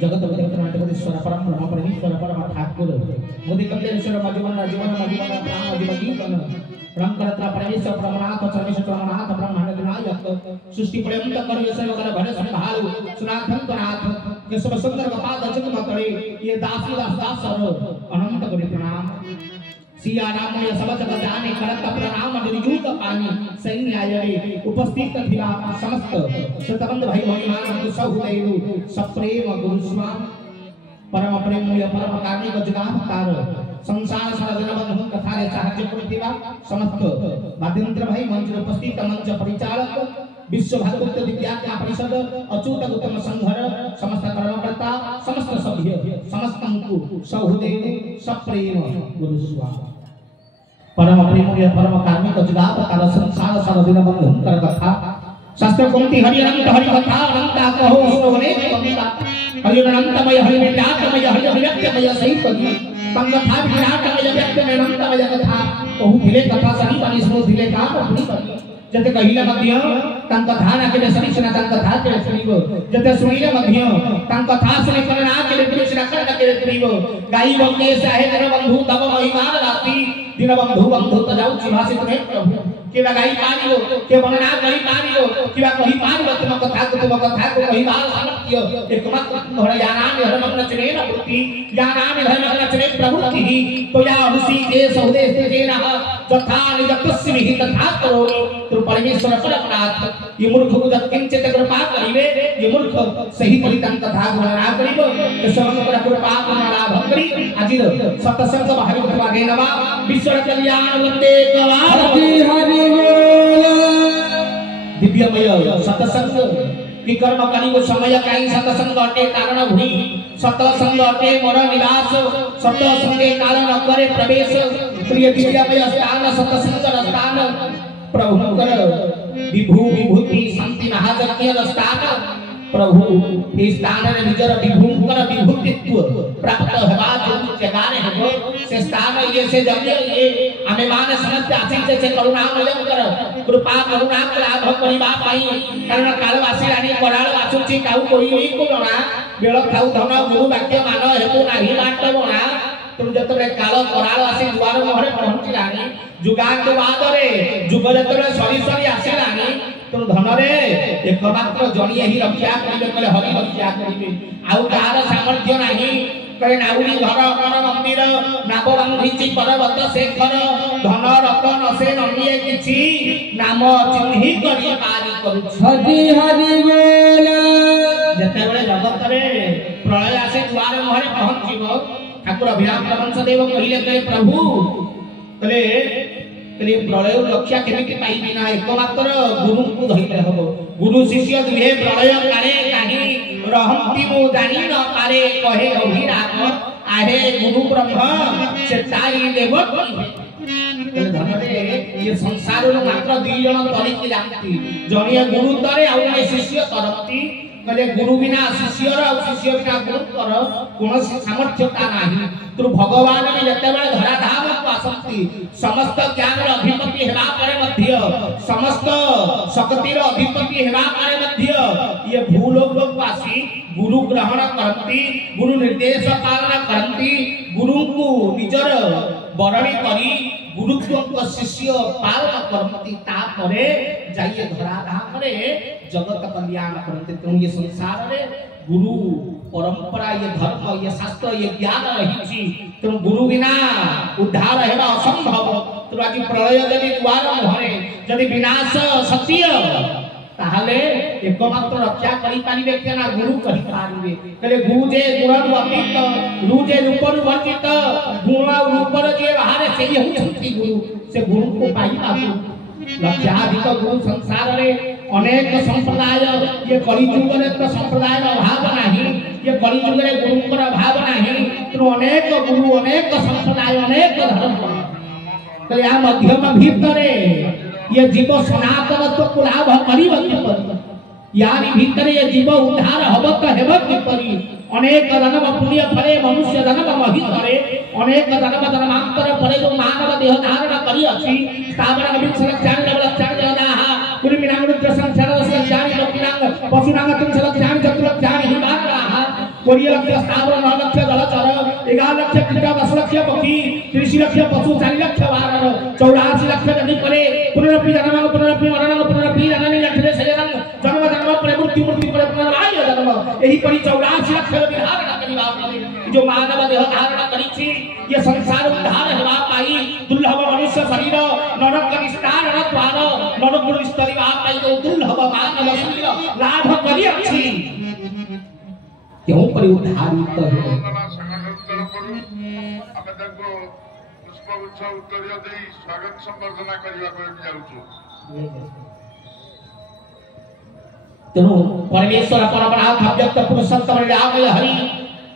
जगत नाटकेश्वर परम ब्रह्म परमेश्वर परम ठाकुर मोदी कल्याणेश्वर मजीवन जीवन मजीवन प्राण मजीवन ब्रह्मकर्ता परमेश्वर ब्रह्मनाथ सर्वेश्वर ब्रह्मनाथ ब्रह्मांड नायक सृष्टि पर्यंत कर्म सर्वकर भर संभाल सुनाथंतनाथ केशव सुंदर कपाल दर्शन मतरे ये दासी दास अनंत कोटि प्रणाम सिया राम ने सब जगत जाने करत प्रणाम जरिजूत पानी सैन्य आयरे उपस्थित थिला समस्त श्रोतबंद भाई भगवान सहुदैरु सप्रेम गुरु स्वामी परम प्रेमय परम कारुणिक जुगावतार संसार सारा जन बंधु कथारे साहाय्य करथिबा समस्त वाद्यंत्र भाई मंच उपस्थित मंच परिचालक विश्व भागवत विद्यार्थी परिषद अच्युत गौतम संघर समस्त कर्मकर्ता समस्त सभ्य समस्तंकु सहुदैव सप्रेम गुरु स्वामी परम प्रेमय परम कारुणिक जुगावतार संसार सारा जन बंधु कथा शास्त्र कुंती हरि अनंत हरि कथा अनंत कहो सुनोने कविता हरि अनंतमय हरि विराटमय हरि व्यक्तमय सहित संगथा विराटमय व्यक्तमय अनंतमय कथा कहू धिले कथा सही बनी सुनो धिले का अपनी बनी जते कहिला मध्य तंग कथा ना के सरीचना तंग कथा के सुनिबो जते सुनिले मध्य तंग कथा सुनि कर ना के कृष्ण कर के सुनिबो गाई बंगे साहे जन बंधु तब महिमान राति दिन बंधु बंधु त जाऊ चिभाषित में प्रभु के गाई पानियो के वर्णना करी पानियो कि कहि पानियो तुम कथा को कहि बाल सामर्थ्य एकमात्र तुम्हारा ज्ञानामि धर्मं नचने न वृत्ति ज्ञानामि धर्मं नचने प्रवृत्ति तो या ऋषि के सौदेश तेन तथा निजस्य विहि तथा करोमि तो परमेश्वर परमनाथ ये मूर्ख को जब किंचित कृपा करिवे ये मूर्ख सही परितन कथा वर्णना करिवो के समग्र कृपा करना भक्ति अजिर सतसंग भागवत वागे नवा विश्व कल्याण वंदे कवारति हरि दिव्यमय सतसंग की कर्म करी वो समय काई सतसंग अटे कारण हुई सतसंग अटे मोर निवास सतसंगे कारण करे प्रवेश प्रिय दिव्यमय स्थान सतसंग स्थान प्रभुकर विभू विभूति शांति महायज्ञ स्थान प्रभु इस स्थान रे निजर विभूकर विभूतित्व प्राप्त हेबा जो जगाने हेबो से स्थान ये से जगह ये हमें मान समझ आसी से करुणा मलम कर कृपा करुणा लाभ करिबा पई कारण कालवासी रानी कोडाल वासुची काउ कोई को जणा बेळ खाउ धन गुरु वाक्य मान हेतु नाही बाट बना तुम जतरे काल कोडाल आसी द्वार मोहरे पहुंची रानी जुगांत वादरे जुग जतरे सरी सरी आसी रानी तुम धन रे एकमात्र जणिए ही रक्षा करिबे कले हरि रक्षा करिबे आउ कार सामर्थ्य नाही करे नाउली घर मन मंदिर नाबवंधीची पर्वत शेखर धन रतन से ननिए किछि नाम चिन्हि करी पारी करू हरि हरि बोल जते बेले जगत रे प्रलय आसे द्वार मोहरे पहुंचीबो ठाकुर अभिराम वंश देव कहिले करे प्रभु कले कले प्रलय रक्षा केमिति पाइबी ना एकमात्र गुरु को धइले हबो गुरु शिष्य दुहे प्रलय कारे काहि रहंती मो जानि न पारे कहे अभिराम आहे गुरु ब्रह्म से ताई देवती धन रे ये संसार रो मात्र दुई जन तरी की जानती जणिया गुरु तरे आ उने शिष्य तरती कले गुरु बिना शिष्य रो शिष्य बिना गुरु कर कोनोसी सामर्थ्यता नाही तो भगवान भी जते बेले धरा धाम को आसक्ति समस्त ज्ञान रो अधिपति हेबा परे मध्य समस्त शक्ति रो अधिपति हेबा परे मध्य ये भूलोक वासी गुरु ग्रहण करती गुरु निर्देश पालन करती गुरु को निजर बरणी करी गुरुत्व शिष्य पालन करती तापरे जाइए धरा धाम रे जगत कल्याण करते तुम ये संसार रे गुरु परंपरा ये धर्म ये शास्त्र ये ज्ञान रही तो गुरु बिना उद्धार हेबा असंभव। तो आज प्रलय जदि द्वार मुहरे जदि विनाश सत्य ताहले एकमात्र रक्षा करि पारिबे केना गुरु कहि पारिबे। कहले गुरु जे गुण अतीत गुरु जे रूप वर्जित गुण रूप जे बाहर से ही होती गुरु से गुरु को पाई बाबू लक्षाधिक गुरु संसार रे अनेक संप्रदाय ये कलिजुग रे तो संप्रदाय अभाव नाही ये कलिजुग रे गुरुंकर अभाव नाही तो अनेक गुरु अनेक संप्रदाय अनेक धर्म तो या मध्यम भीतरे ये जीव सनातन तो कुलाभ करिब किपरि यानी भीतरे ये जीव उद्धार हबत हेब किपरि अनेक जन्म पुण्य फले मनुष्य जन्म मही करे अनेक जन्म जन्मांतर फले जो मानव देह धारण करी अछि स्थावर विंश लक्षाणि लक्षाणि जनाहा कुर्मिनामृत संसार लक्षाणि लोकिनांग पशुनांग त्रिंश लक्षाणि चतुर्लक्षाणि हिमानराहा कोरिय लक्ष स्थावर 9 लक्ष जलचर 11 लक्ष कीट 10 लक्ष पक्षी 30 लक्ष पशु 4 लक्ष वानर 84 लक्ष जनि करे पुनरपि जन्म पुनरपि मरण पुनरपि जननी लक्ष्य शरीरं जन्म जन्म पर मृत्यु मृत्यु पर पुनर्वाय जन्म एही परि 84 लक्ष विधारण करिबा पाई जो मानव देह धारण करी छी ये संसार उद्धार हेबा पाई दुर्लभ मनुष्य शरीर नरक विस्तार द्वार नरक विस्तारिबा पाई तो दुर्लभ मानव शरीर लाभ करी अछि क्यों पर उद्धारित है संगठन करू हमें तको पुष्प गुच्छ उत्तरीय देई स्वागत संवर्धना करिबा को जाउछु। तेणु परमेश्वर परब्रह्म अव्यक्त पुरुषोत्तम राम हरि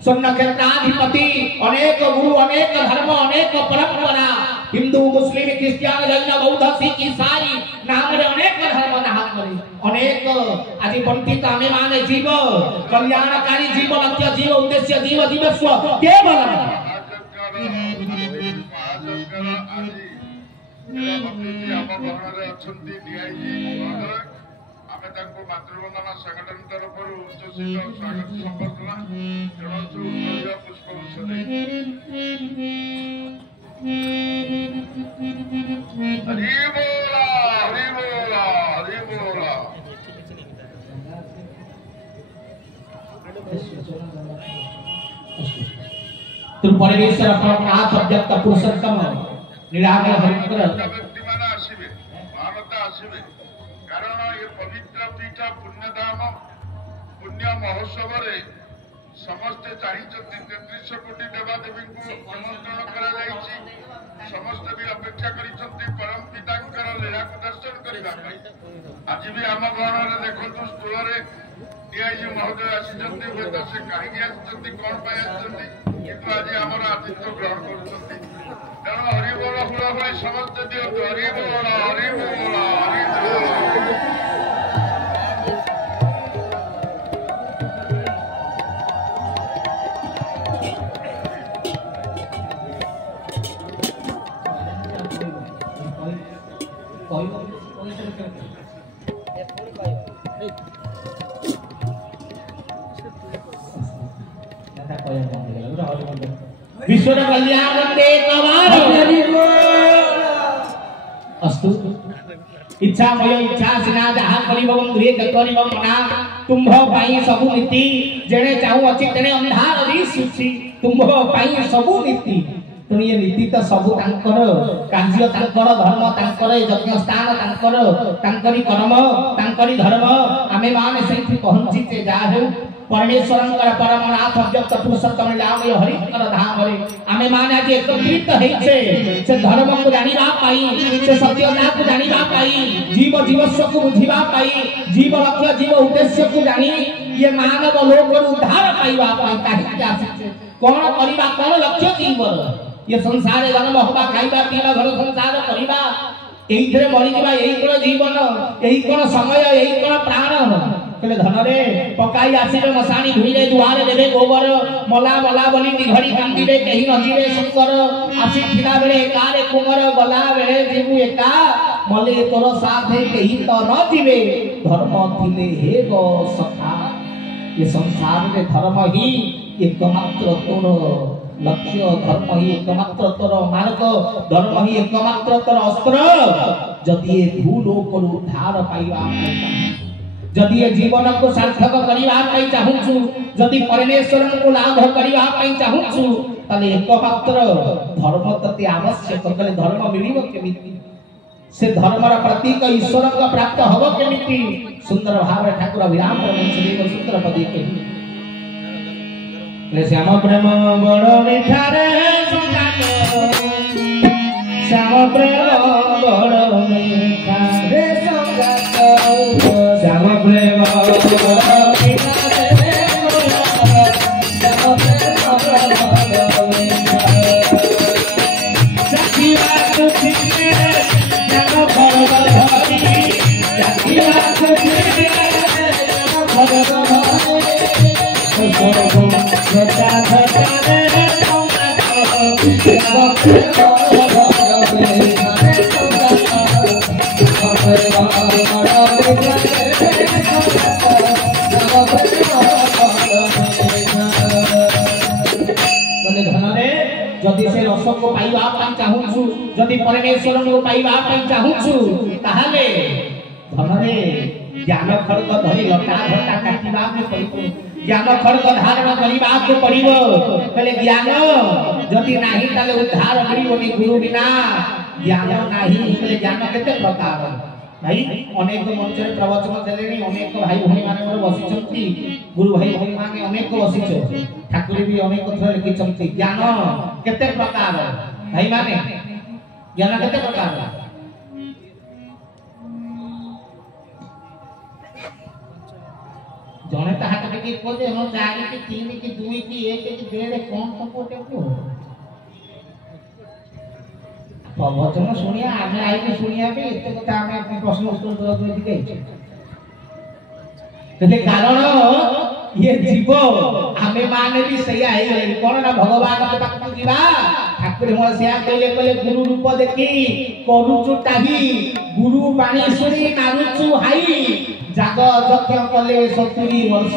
स्वर्ण क्षेत्राधिपति अनेक गुरु अनेक धर्म अनेक परंपरा हिंदू मुस्लिम क्रिश्चियन जैन बौद्ध सिख ईसाई नाम रे अनेक धर्म नाम करे अनेक आज वंचित आमे माने जीव कल्याणकारी जीव लक्ष्य जीव उद्देश्य जीव जीवस्व केवल मातृवंदना संगठन तरफ उच्च स्वागत संवर्धना जनाछु उत्तरीय पुष्पगुच्छ हरि बोला हरि बोला हरि बोला। तुम परमेश्वर परमात्मा अव्यक्त पुरुषोत्तम निरामय हरिपुत्र व्यक्ति माने आसीबे मानवता आसीबे कारण ये पवित्र पीठ पुण्यधाम पुण्य महोत्सव रे समस्त चाहिए 33 कोटी देवादेवी को आमंत्रण करा जायछि समस्त भी अपेक्षा करिसंती परम पितांकर लीला को दर्शन करिबा पई आज भी आम गण रे देखंतु स्थूल रे डीआईजी महोदय आसीचंती वेद से काहे आसीचंती कोन पाए आसीचंती किंतु आज हमर आतिथ्य ग्रहण करूचंती तेणु हरि बोल हुलहुली समस्त दियो हरि बोल हरि बोल हरि बोल। विश्व कल्याण अस्तु इच्छा मय इच्छा सिना जहा करिबम दुहे करिबम मना तुम्भ पाई सबु नीति जेने चाहू अछि तेने अंधार दिसुछि तुम्भ पाई सबु नीति तो ये नीति तो सबु तांकर कार्य तांकर धर्म तांकर यज्ञ स्थान तांकर तांकरी कर्म तांकरी धर्म आमे माने सेठी पहुंची ते जाहु परमेश्वरंकर परमनाथ अव्यक्त पुरुषोत्तम राम हरिकर धाम रे आमे माने आज एकत्रित हेछे से धर्म को जानिबा पाई से सत्यता को जानिबा पाई जीव जीवस्व को बुझिबा पाई जीव लक्ष्य जीव उद्देश्य को जानी ये मानव लोक उद्धार पाइबा पाई काहे आसी कोन करिबा कोन लक्ष्य जीवर ये संसार जन्म होबा खाइबा पीबा घर संसार करिबा एही थरे मरि जिबा एही कोन जीवन एही कोन समय एही कोन प्राण कहले धन रे पकाई आसीबे मसानी धुइले दुआरे देबे गोबर मला मला बली निघड़ी कांदिबे केही नजीबे सुकर आसी खिला बेले एकारे कुमर गला बेले जीवु एका मले तोर साथे केही तो न दिबे धर्म थिले हे गो सखा ये संसार में धर्म ही एकमात्र तोर लक्ष्य धर्म ही एकमात्र तोर मार्ग धर्म ही एकमात्र तोर अस्त्र जदि भू लोक उद्धार पाइबा जदि ये जीवन को सार्थक करिवा पई चाहूछु जदि परमेश्वर को लाभ करिवा पई चाहूछु तले एकमात्र धर्म तते आवश्यक कले धर्म मिलिबो केमिति से धर्मर प्रतीक ईश्वर का प्राप्त हबो केमिति सुंदर भाव ठाकुर विराम मंत्र सुंदर पदी के ले श्याम प्रेम बड़ मीठा रे संगात श्याम प्रेम बड़ मीठा रे संगात श्याम प्रेम बड़ मीठा रे श्याम प्रेम बड़ मीठा सखिया तुझे जग भर धरी सखिया तुझे जग भर जदि से रस को पाइबा पई चाहूछु जदि परमेश्वर को पाइबा पई चाहूछु ताहाले धनरे ज्ञान खड़ग धरि लटा घटा काटिबा में पड़िबो ज्ञान खड़ग धारण करिबा को पड़िबो कहले ज्ञान जदि नाही ताले उद्धार करिबो नि गुरु बिना ज्ञान नाही कहले ज्ञान केते प्रकार भाई अनेक मंच रे प्रवचन देलेनी अनेक भाई भाई माने मोर बसिचंती गुरु भाई भाई माने अनेक बसिच ठाकुर भी अनेक थर लिखिचंती ज्ञान केते प्रकार भाई माने ज्ञान केते प्रकार जने ताहा के कोजे हम 4 की 3 की 2 की 1 की 1.5 कोन कोटे को प्रवचन सुनिया आगे आइके सुनिया भी एते कथा हमें अपने प्रश्न उत्तर दे दिके कहले कारण ये जीव हमें माने भी सही है गले कोन ना भगवान के पाख जीवा ठाकुर मोर सेया कहले कहले गुरु रूप देखी करूचु ताही गुरु बाणी सुनी नारुचु हाई जाग अध्यक्ष कले 70 वर्ष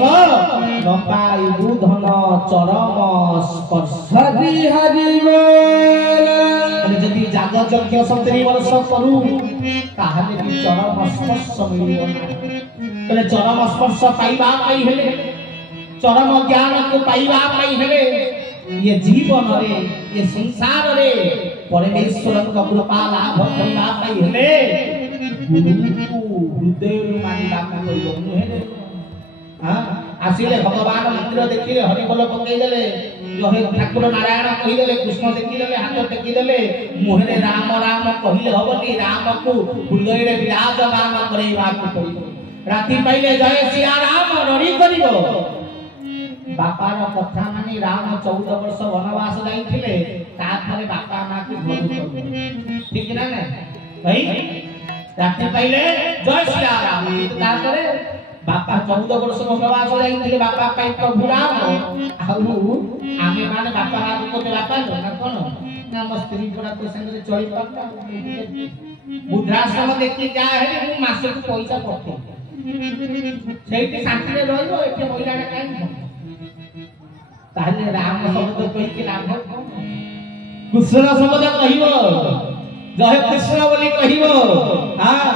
नपाई बुधन चरम स्पर्श हरि हरि बोल जदि जाग अध्यक्ष 70 वर्ष करू ताहाले भी चरम स्पर्श मिलियो कहले चरम स्पर्श पाइबा पाई हेले चरम ज्ञान को पाइबा पाई हेले ये जीवन रे ये संसार रे परमेश्वर का कृपा लाभ करबा पाई हेले गुरु हृदय मानिबा कइलो हेले हां आसिले भगवान मंदिर देखिले हरि बोल पकई देले जहे ठाकुर नारायण कहि देले कृष्ण देखि देले हाथ टेकी देले मुहरे राम राम कहिले हबनी राम को हृदय रे विराजमान करैबा को पड़िबो राति पाइले जय सिया राम रणी करिवो बापार कथा मानी राम 14 वर्ष वनवास जाइथिले ताथरे बापा मां की भोग ठीक ना ना भाई राति पाइले जय सिया राम ता करे बापा 14 वर्ष वनवास जाइथिले बापा पाई प्रभु राम आउ आमे माने बापा राम को बापा ना कोन ना हम स्त्री गुणा को संगे चली पाता बुद्धाश्रम देखि जा है मु मास को पैसा पठो सेठी शांति रे रहइबो एठे महिला ना काई ताहले राम शब्द कहि के लाभ कृष्ण शब्द कहिबो जय कृष्ण बोली कहिबो हां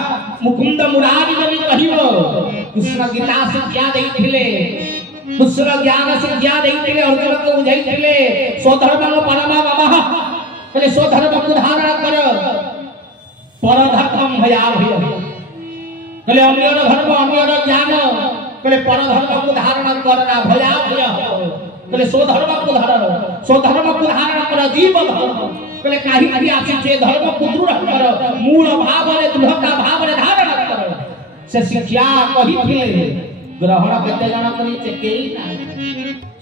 मुकुंद मुरारी बोली कहिबो कृष्ण गीता शिक्षा दैथिले कृष्ण ज्ञान शिक्षा दैथिले अर्जुन को बुझाइथिले स्वधर्म परम बाबा कहले स्वधर्म को धारण कर परधर्म भया भय कहले अन्य धर्म अन्य ज्ञान कहले परधर्म को धारण करना भया भय कहले स्वधर्म को धारण कर जीव धर्म कहले काही भी आसी जे धर्म को दृढ़ कर मूल भाव रे दृढ़ता भाव रे धारण कर से शिक्षा कहि थिले ग्रहण केते जण करी से केई ना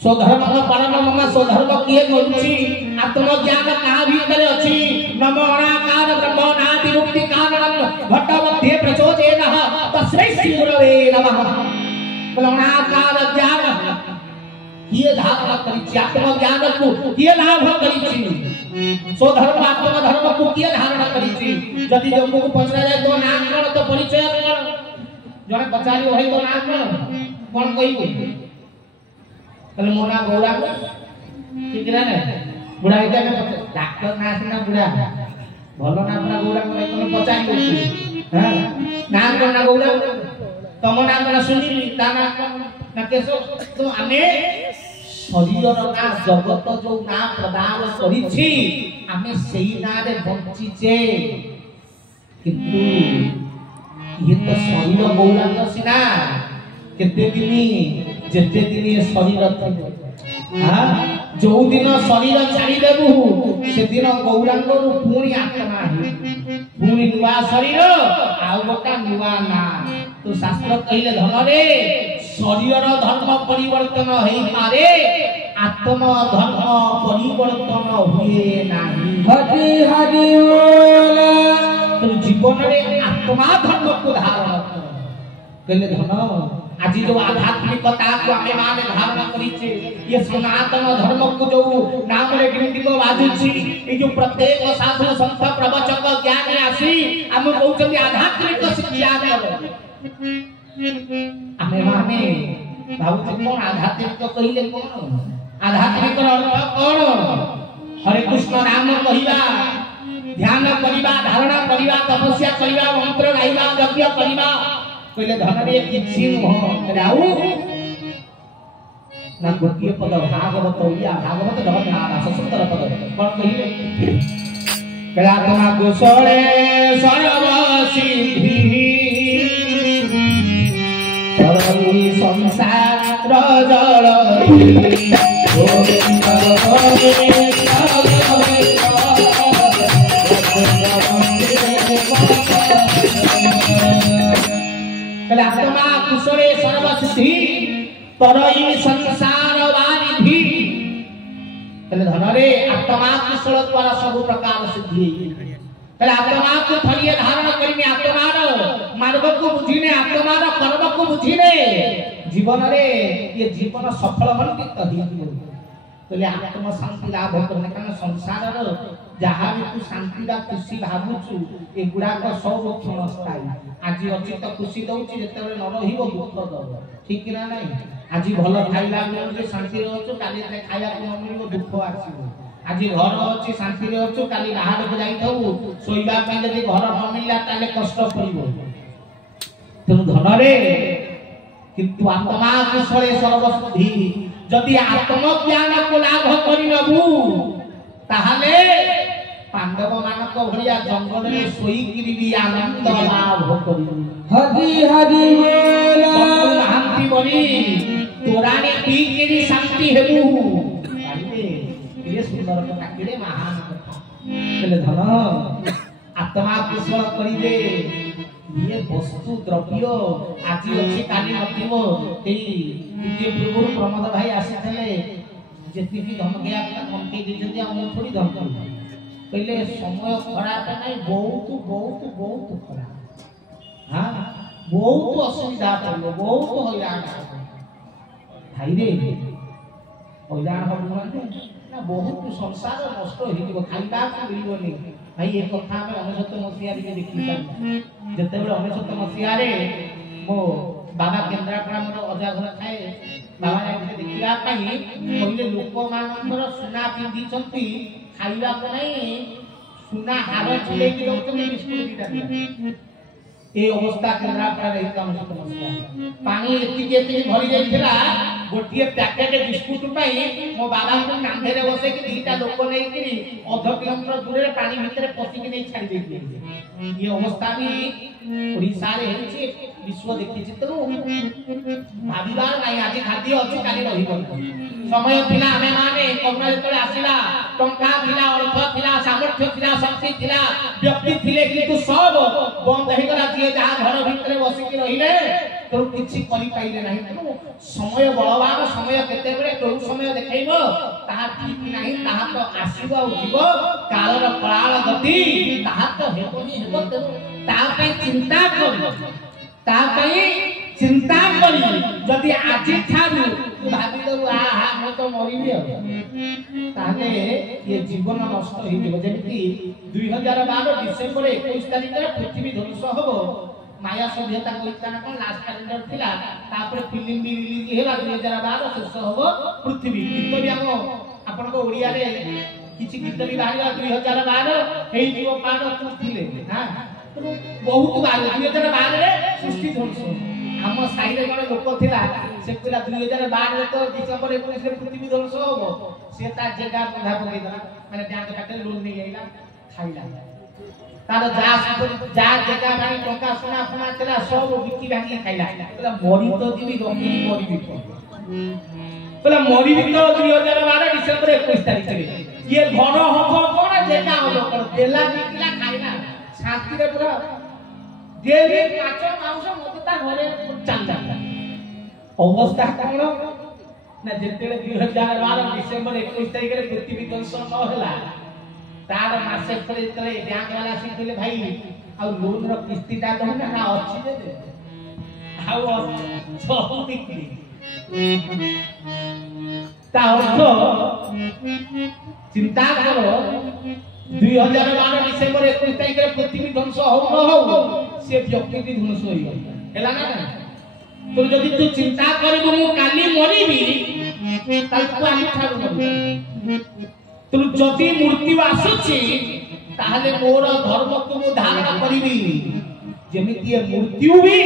स्वधर्म का परम मम स्वधर्म किए करूची आत्म ज्ञान का भीतर अछि नमोणाकार ब्रह्म नादि रूपी कारणम घट मध्ये प्रचोदेनः तस्मै श्री गुरवे नमः नमोणाकार ज्ञान किए धारण करी आत्म ज्ञान को किए लाभ करी स्वधर्म आत्म धर्म को किए धारण करी जदि जम्मू को पचरा जाए तो नाम कोन तो परिचय कोन जने पचारी होई तो नाम कोन कहिबो कल मोना गौरा ठीक ना बुढ़ा इटा में डॉक्टर ना सिना बुढ़ा भलो ना बुढ़ा गौरा को कोन पचारी होई हां नाम कोन ना गौरा तम ना कौन सुनिली ता ना ना केशव तो आमे शरीर ना जगत जो ना प्रदान करिछि आमे सेही ना रे बंचिचे किंतु ये तो शरीर गौरांग सिना केते दिन जेते दिन शरीर थे हां जो दिन शरीर छाड़ी देबु से दिन गौरांग रु पुणी आत्मा ही पुणी नुआ शरीर आ गोटा नुआ ना तो शास्त्र कहिले धन रे शरीर धर्म परिवर्तन हेई पारे आत्मा धर्म परिवर्तन हुए नाही हरि हरि बोला तो जीवन रे आत्मा धर्म को धारण कहिले धन आज जो आध्यात्मिकता को हमें माने धारण करिछे ये सनातन धर्म को जो नाम रे गिनती बाजुछि ए जो प्रत्येक साधु संत प्रवचक ज्ञान आसी हम कहउछथि आध्यात्मिक शिक्षा देबो हमें माने भाउछ कोन आध्यात्मिक कहिले कोन आध्यात्मिक अर्थ कोन हरे कृष्ण नाम कहिबा ध्यान करिबा धारणा करिबा तपस्या करिबा मंत्र गाइबा यज्ञ करिबा पहले धन रे किछि न राउ ना गोटिए पद भागवत या भागवत जगन्नाथ ससुतर पद कोन कहिबे कला तमा कुशले सर्व सिद्धि परमि संसार जल गोविंद कला आत्मा कुशले सर्व सिद्धि तरई संसार वारिधि कले धन रे आत्मा कुशल द्वारा सब प्रकार सिद्धि कले आत्मा को थलिए धारण करिने आत्मा रो मार्ग को बुझिने आत्मा रो कर्म को बुझिने जीवन रे ये जीवन सफल बनति कहि कले आत्मा शांति लाभ करने कारण संसार रो जहाँ भी तू शांति दा खुशी भाबुछु ए गुडा को सब क्षणस्थायी आज अछि तो खुशी दउछि जेतेबेले न रहिबो दुख दब ठीक ना नहीं आज भल खाइला मिलुछि शांति रहछु काली ते खाइला को न मिलबो दुख आसीबो आज घर अछि शांति रहछु काली बाहर को जाई थउ सोइबा पे जदी घर न मिलला ताले कष्ट पड़िबो तेनु धन रे किंतु आत्मा कुशले सर्व सिद्धि जदी आत्म ज्ञान को लाभ करि नबु ताहाले पांडव मानक भलिया जंगल में सोई किरि भी आनंद लाभ करि हरि हरि बोला शांति बनी तोराने पी किरि शांति हेबु आइले ये सुंदर कथा केले महान कथा केले धन आत्मा कुशल करि दे ये वस्तु द्रव्य आज अछि काली नथिबो एई जे पूर्व प्रमोद भाई आसीथले जेति भी धमकिया धमकी दिजति हम थोड़ी धमकी पहले समय खराब नहीं बहुत बहुत बहुत खराब हां बहुत असुविधा पड़लो बहुत हैरान भाई रे हैरान हम ना बहुत संसार नष्ट हो जीव खाइबा को मिलबोनी भाई एक कथा हम 69 मसिया रे देखिता जते बेले 69 मसिया रे मो बाबा केन्द्रापड़ा मोर अजा घर थाए बाबा ने देखिला पई कहले लोक मानकर सुना पिंदी छंती खाइबा को नहीं सुना हार चले कि लोग तुम बिस्कुट दीटा ए अवस्था केन्द्रापड़ा रे काम समस्या पानी एति भरी जाइथिला गोटिए पैकेट बिस्कुट पाई मो बाबा को कांधे रे बसे कि दीटा लोक नै कि आधा किलोमीटर दूर रे पानी भीतर पसी कि नै छाड़ी देथि ये अवस्था भी ओडिसा रे हेछि विश्व देखि चित्रु भाबिबार नाही आज खाद्य अछि काली रहिबो समय थिला हमें माने कोरोना जेतले आसिला टंका थिला अर्थ थिला सामर्थ्य थिला शक्ति थिला व्यक्ति थिले किंतु सब बंद हे गला जे जहां घर भीतर बसी कि रहिले तो किछि करि पाइले नाही समय बलवान समय केते बेले को समय देखैबो ताहा ठीक नाही ताहा तो आसीबो जीव कालर कलाल गति ताहा तो हेबोनी हेबो ता पे चिंता कर ता पे चिंता करी जदि आज ठारू भाबी दउ आ हा म तो मरिबी ताले ये जीवन नष्ट हो जिवो जेमति 2012 डिसेंबर 21 तारिख रे पृथ्वी ध्वंस होबो माया सभ्यता कोइता ना कोन लास्ट कैलेंडर थिला तापर फिल्म भी रिलीज हेला 2012 शेष होबो पृथ्वी गीत भी हम आपन को ओडिया रे किछि गीत भी बाहिरा 2012 हेई जीव पान तू थिले हां बहुत बार 2012 रे सृष्टि ध्वंस आम साई रे जने लोक थिला से पिला 2012 रे तो डिसेंबर 19 रे पृथ्वी ध्वंस हो से ता जगह बंधा पकई दला माने बैंक खाते लोन नहीं आइला खाइला तार जा जगह भाई टका सोना फना थिला सब बिकी भांगी खाइला बोला मरी तो दिबी रखी मरी बोला मरी भी तो 2012 डिसेंबर 21 तारीख रे ये घर हो कोन जगह हो कर देला बिकला खाइला शांति रे पूरा देवी काचो माउस मते ता घरे चल जाता अवस्था कोन ना जेतेले 2012 डिसेंबर 21 तारिख रे पृथ्वी ध्वंस न होला तार मासे पर जेतेले बैंक वाला सिखले भाई आ लोन रो किस्तीटा दो ना अछि दे आउ सब बिक्री ता अर्थ चिंता करो 2012 डिसेंबर 21 तारिख रे पृथ्वी ध्वंस हो न हो से व्यक्ति भी ध्वंस होई हैला ना तो जदि तू चिंता करबो मु काली मरिबी ताल तू आली ठारू मरबी तू जदि मृत्यु आसुची ताहले मोर धर्म को मु धारण करिबी जेमिति ए मृत्यु भी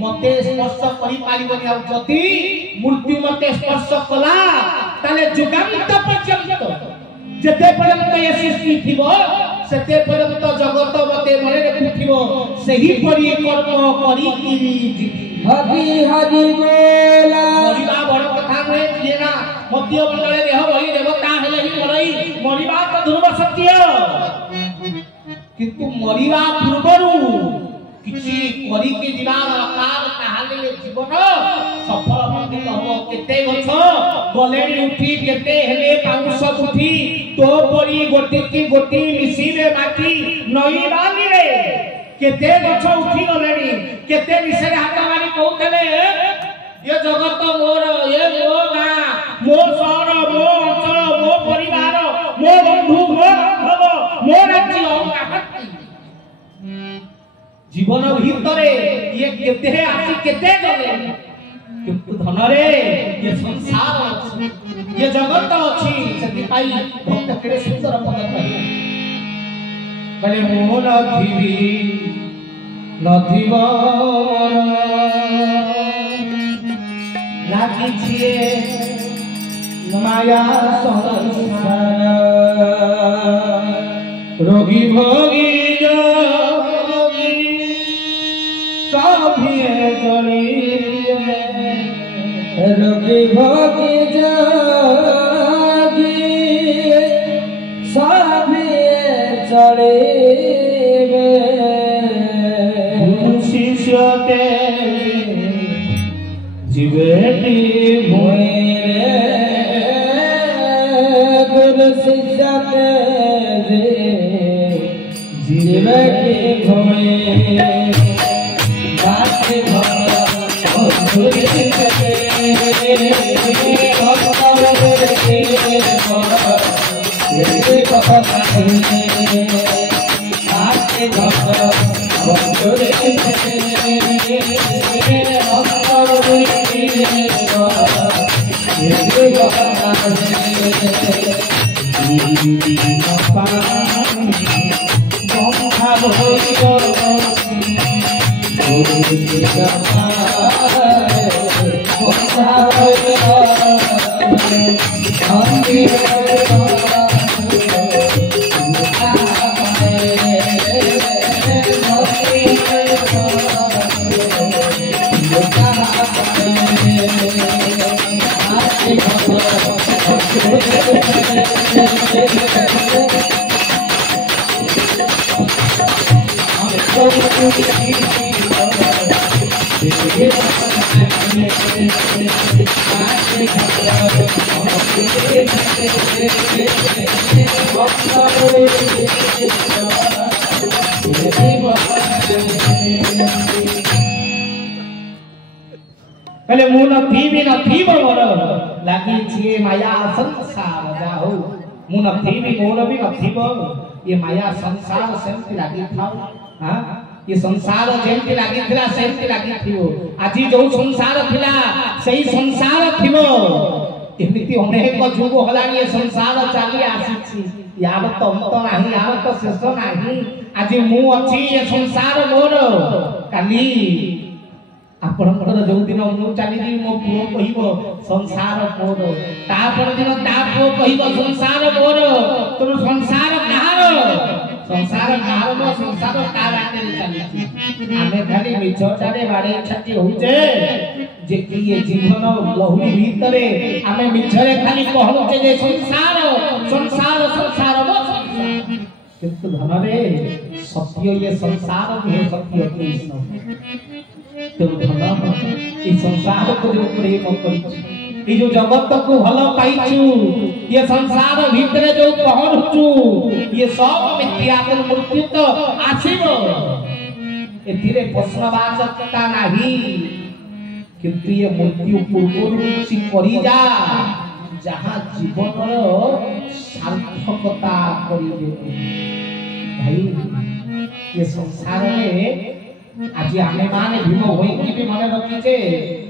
मते स्पर्श करि पारिबनी आ जदि मृत्यु मते स्पर्श कला ताले जुगांत पर्यंत जेते पर्यंत ये सृष्टि थिबो सेते पर्यंत जगत मते मरे रखिथिबो सही परि कर्म करी की हरि हरि बोला मरिबा बड़ कथा रे जे ना मध्य मंडले देह भई देवता हेले ही मरई मरिबा तो ध्रुव सत्य किंतु मरिबा पूर्वरु किछि करी के दिबार आकार ताहाले जीवन सफल मंडित हो केते गछ गलेरी उठी केते हेले पाउस उठी तो परी गोटी की गोटी मिसिबे बाकी नई बानी रे केते गछ उठी गलेरी केते विषय हाथ मारी कहउतले ये जगत मोर ये मो गां मो शहर मो अंचल मो परिवार मो बंधु मो बांधव मो राज्य काहती जीवन भीतरे ये केते आसी केते गले किंतु धन रे ये संसार अछि ये जगत अछि सेति पाई भक्त केड़े सुंदर पद कहले कहले मोर धीवी नथिब लागी छिए माया संसार रोगी भोगी जोगी सभिए जली रोगी भोगी जोगी सभी चले शिष्य जीवेटी मोरे गुरु शिष्य जीवेटी मोरे बात पहले मुन थीबी न थीब मोर लागी छिए माया संसार जाहो मुन थीबी मोर भी न थीब ये माया संसार सेमति लागी थाओ हां ये संसार जेमति लागी थिला सेमति लागी थिओ आजि जो संसार थिला सही संसार थिबो एमिति अनेक जुग हलानी ये संसार चाली आसीछि यार तो अंत नाही यार तो शेष नाही आजि मु अछि ये संसार मोर काली ଆପଣଙ୍କର ଯୋଉ ଦିନ ମୁଁ ଚାଲିଯିବି ମୋ ପୁଅ କହିବ ସଂସାର ମୋର, ତାପର ଦିନ ତା ପୁଅ କହିବ ସଂସାର ମୋର। ତେଣୁ ସଂସାର କାହାର? ସଂସାର କାହାର ନୁହଁ, ସଂସାର ତା ବାଟରେ ଚାଲିଛି। ଆମେ ଖାଲି ମିଛଟାରେ ବାଡେଇ ଛାଟି ହଉଛେ ଯେ କି ଏ ଜୀବନ ଲହୁରୀ ଭିତରେ ଆମେ ମିଛରେ ଖାଲି କହୁଛେ ଯେ ସଂସାର ସଂସାର ସଂସାର ମୋ ସଂସାର, କିନ୍ତୁ ଧନରେ ସତ୍ୟ ଇଏ ସଂସାର ନୁହେଁ, ସତ୍ୟ କୃଷ୍ଣ। ତେଣୁ ଧନ ଏ ସଂସାରକୁ ଯୋଉ ପ୍ରେମ କରିଛୁ, ଏ ଯୋଉ ଜଗତକୁ ଭଲ ପାଇଛୁ, ये संसार भितरे जो पहुंचू ये सब मिथ्या मृत्यु तो आसीब, एथिरे प्रश्नवाचकता नहीं, किंतु ये मृत्यु पूर्व सी करी जा जहां जीवन सार्थकता करी भाई। ये संसार में आज आमे माने भीम होई भी मन रखीचे,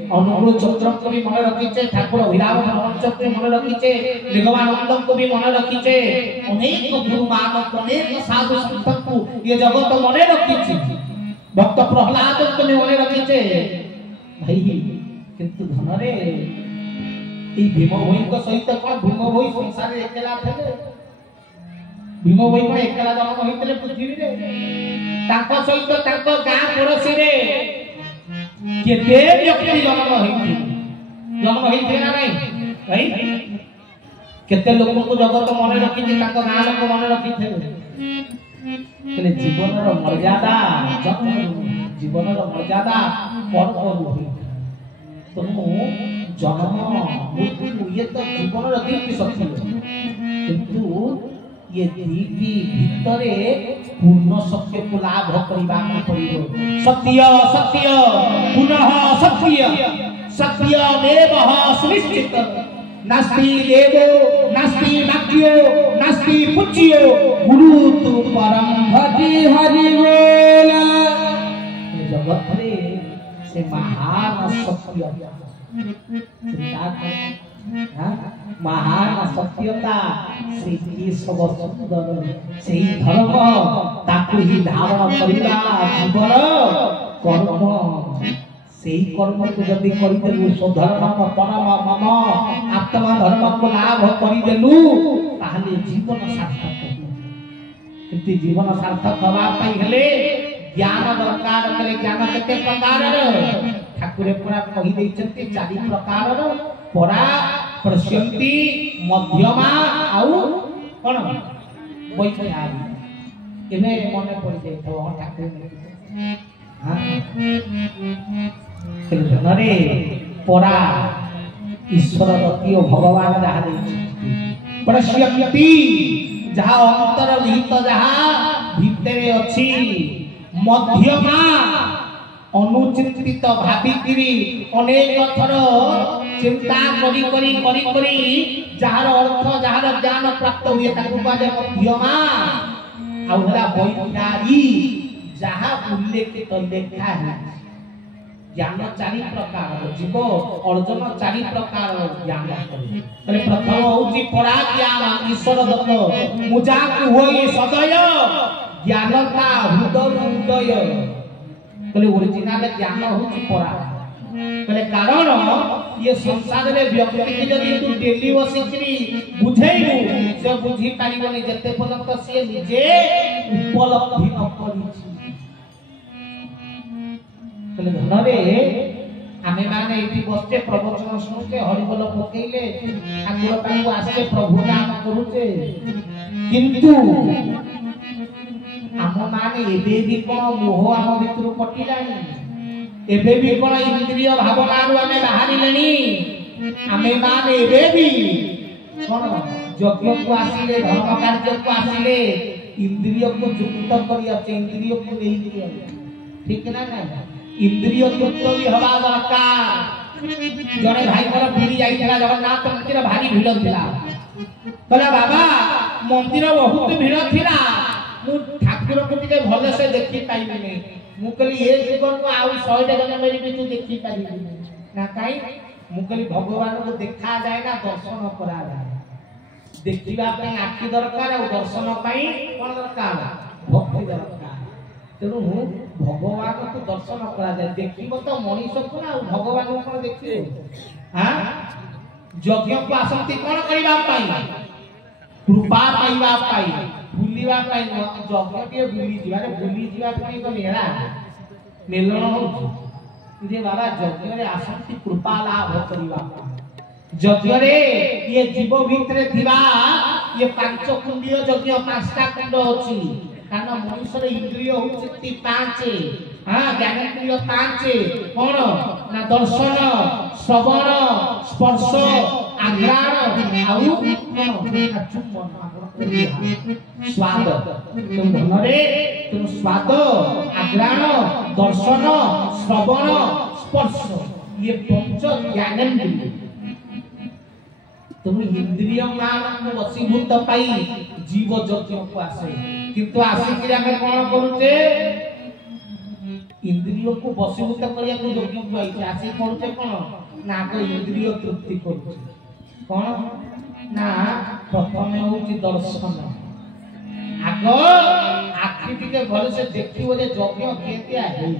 अनुकूल चंद्र को भी मन रखीचे, ठाकुर विराम मंच को मन रखीचे, निगमानंद को भी मन रखीचे, अनेक गुरु मानक अनेक साधु संत को ये जगत मन रखीचे, भक्त प्रहलाद को भी मन रखीचे भाई। किंतु धन रे ई भीम होई को सहित कोन भीम होई संसार रे एकला थे, भीम होई को एकला जन्म होइतले पृथ्वी रे, ताका सहित ताका गां पड़ोसी रे केते व्यक्ति जन्म होइथे ना नहीं भाई। केते लोक को जगत मन रखी ताका गां लोक मन रखी थे, केले जीवन रो मर्यादा जीवन रो मर्यादा पर होई। तनु जन्म मृत्यु ये तो जीवन रो दीप्ति सत्य, किंतु ये दीप्ति भितरे पूर्ण सत्य को लाभ करिबा पड़िबो। सत्य सत्य पुनः सत्य, सत्यमेव सुनिश्चित, नास्ति देवो नास्ति वाक्यो नास्ति पूज्यो गुरु तु परम हरि हरि बोल। जगत रे से महान सत्य चिंता महान सत्यता से सब सुंदर से धर्म ताकू ही धारण करिबा जीवन कर्म, सेही कर्म को जदि करिदेलु स्वधर्म परम मम आत्मा धर्म को लाभ करिदेलु ताहले जीवन सार्थक। किंतु जीवन सार्थक हवा पई हेले ज्ञान दरकार। करे ज्ञान केते प्रकार ठाकुरे पूरा कहि दैछन्ति 4 प्रकार परा प्रशंति मध्यमा आउ कोन वैख्यारी एमे मने पड़ जाइतो ठाकुर हां नरे परा ईश्वर दत्तियो भगवान जहा दैछन्ति, प्रशंति जहा अंतर विहित जहा भितरे अछि, मध्यमा अनुचिंतित भाबिकिरी अनेक थर चिंता करी करी करी करी जहार अर्थ जहार ज्ञान प्राप्त हुए ताकू बाजे मध्यमा। आ होला वैख्यारी जहा उल्लेखित लेखा है ज्ञान 4 प्रकार, जीव अर्जुन 4 प्रकार ज्ञान करे। तले प्रथम होची परा ज्ञान ईश्वर दत्त, मुजाक होई सदय ज्ञानता हृदय कले ओरिजिनल ज्ञान होची परा। कले कारण ये संसार रे व्यक्ति के जदी तू डेली बसिकरी बुझेइबू से बुझी पारिबनी जते पर्यंत से निजे उपलब्धि न करिछि। कले धनरे आमे माने एठी बसते प्रवचन सुनते हरिबोल पकेइले ठाकुर तांको आसे प्रभु नाम करूचे, किंतु आम माने एबे भी कोन मोह आम भितर पटिलानी, एबे भी कोन इंद्रिय भावना रु आमे बाहरिलेनी, आमे माने एबे भी कोन यज्ञ को आसीले धर्म कार्य को आसीले इंद्रिय को युक्त करिया से इंद्रिय को नहीं दिया ठीक ना ना इंद्रिय युक्त भी हवा दरकार। जने भाई पर भूली जाइतला जगन्नाथ मंदिर भारी भीड़ थिला, कहला बाबा मंदिर बहुत भीड़ थिला, मु ठाकुर को टिके भले से देखि पाइबे नै, मु कहली ए जीवन को आउ 100 टा जने मेरी भी तू देखि पाइबे ना काई। मु कहली भगवान को देखा जाए ना दर्शन करा जाए, देखिबा पे आखि दरकार और दर्शन पाई कोन दरकार भक्ति दरकार। तेणु भगवान को दर्शन करा जाए देखिबो तो मनीष को ना भगवान को कोन देखिबो हां यज्ञ को आसक्ति कोन करिबा पाई कृपा पाइबा पाई भूलिबा पाई यज्ञ के भूली जीवा पाई को मेला मेलन हो जे बाबा यज्ञ रे आसक्ति कृपा लाभ करिबा यज्ञ रे ये जीव भितरे थिबा ये पांच कुंडीय यज्ञ पांचटा कुंड अछि कारण मनुष्य रे इंद्रिय होछि पांच हां ज्ञानेन्द्रिय पांच कोन ना दर्शन श्रवण स्पर्श आघ्राण आउ चुम्बन स्वाद तुम धनरे तुम स्वाद आघ्राण दर्शन श्रवण स्पर्श ये पंच ज्ञानेन्द्रिय तुम इंद्रिय मान को वशीभूत पाई जीव यज्ञ को आसे किंतु आसिक आमे कोन करूचे इंद्रिय को वशीभूत करिया को यज्ञ को आइছে आसी करूचे कोन ना को इंद्रिय तृप्ति करूचे कोन ना प्रथम होची दर्शन आगो आखि टिके भल से देखिबो जे यज्ञ केतिया है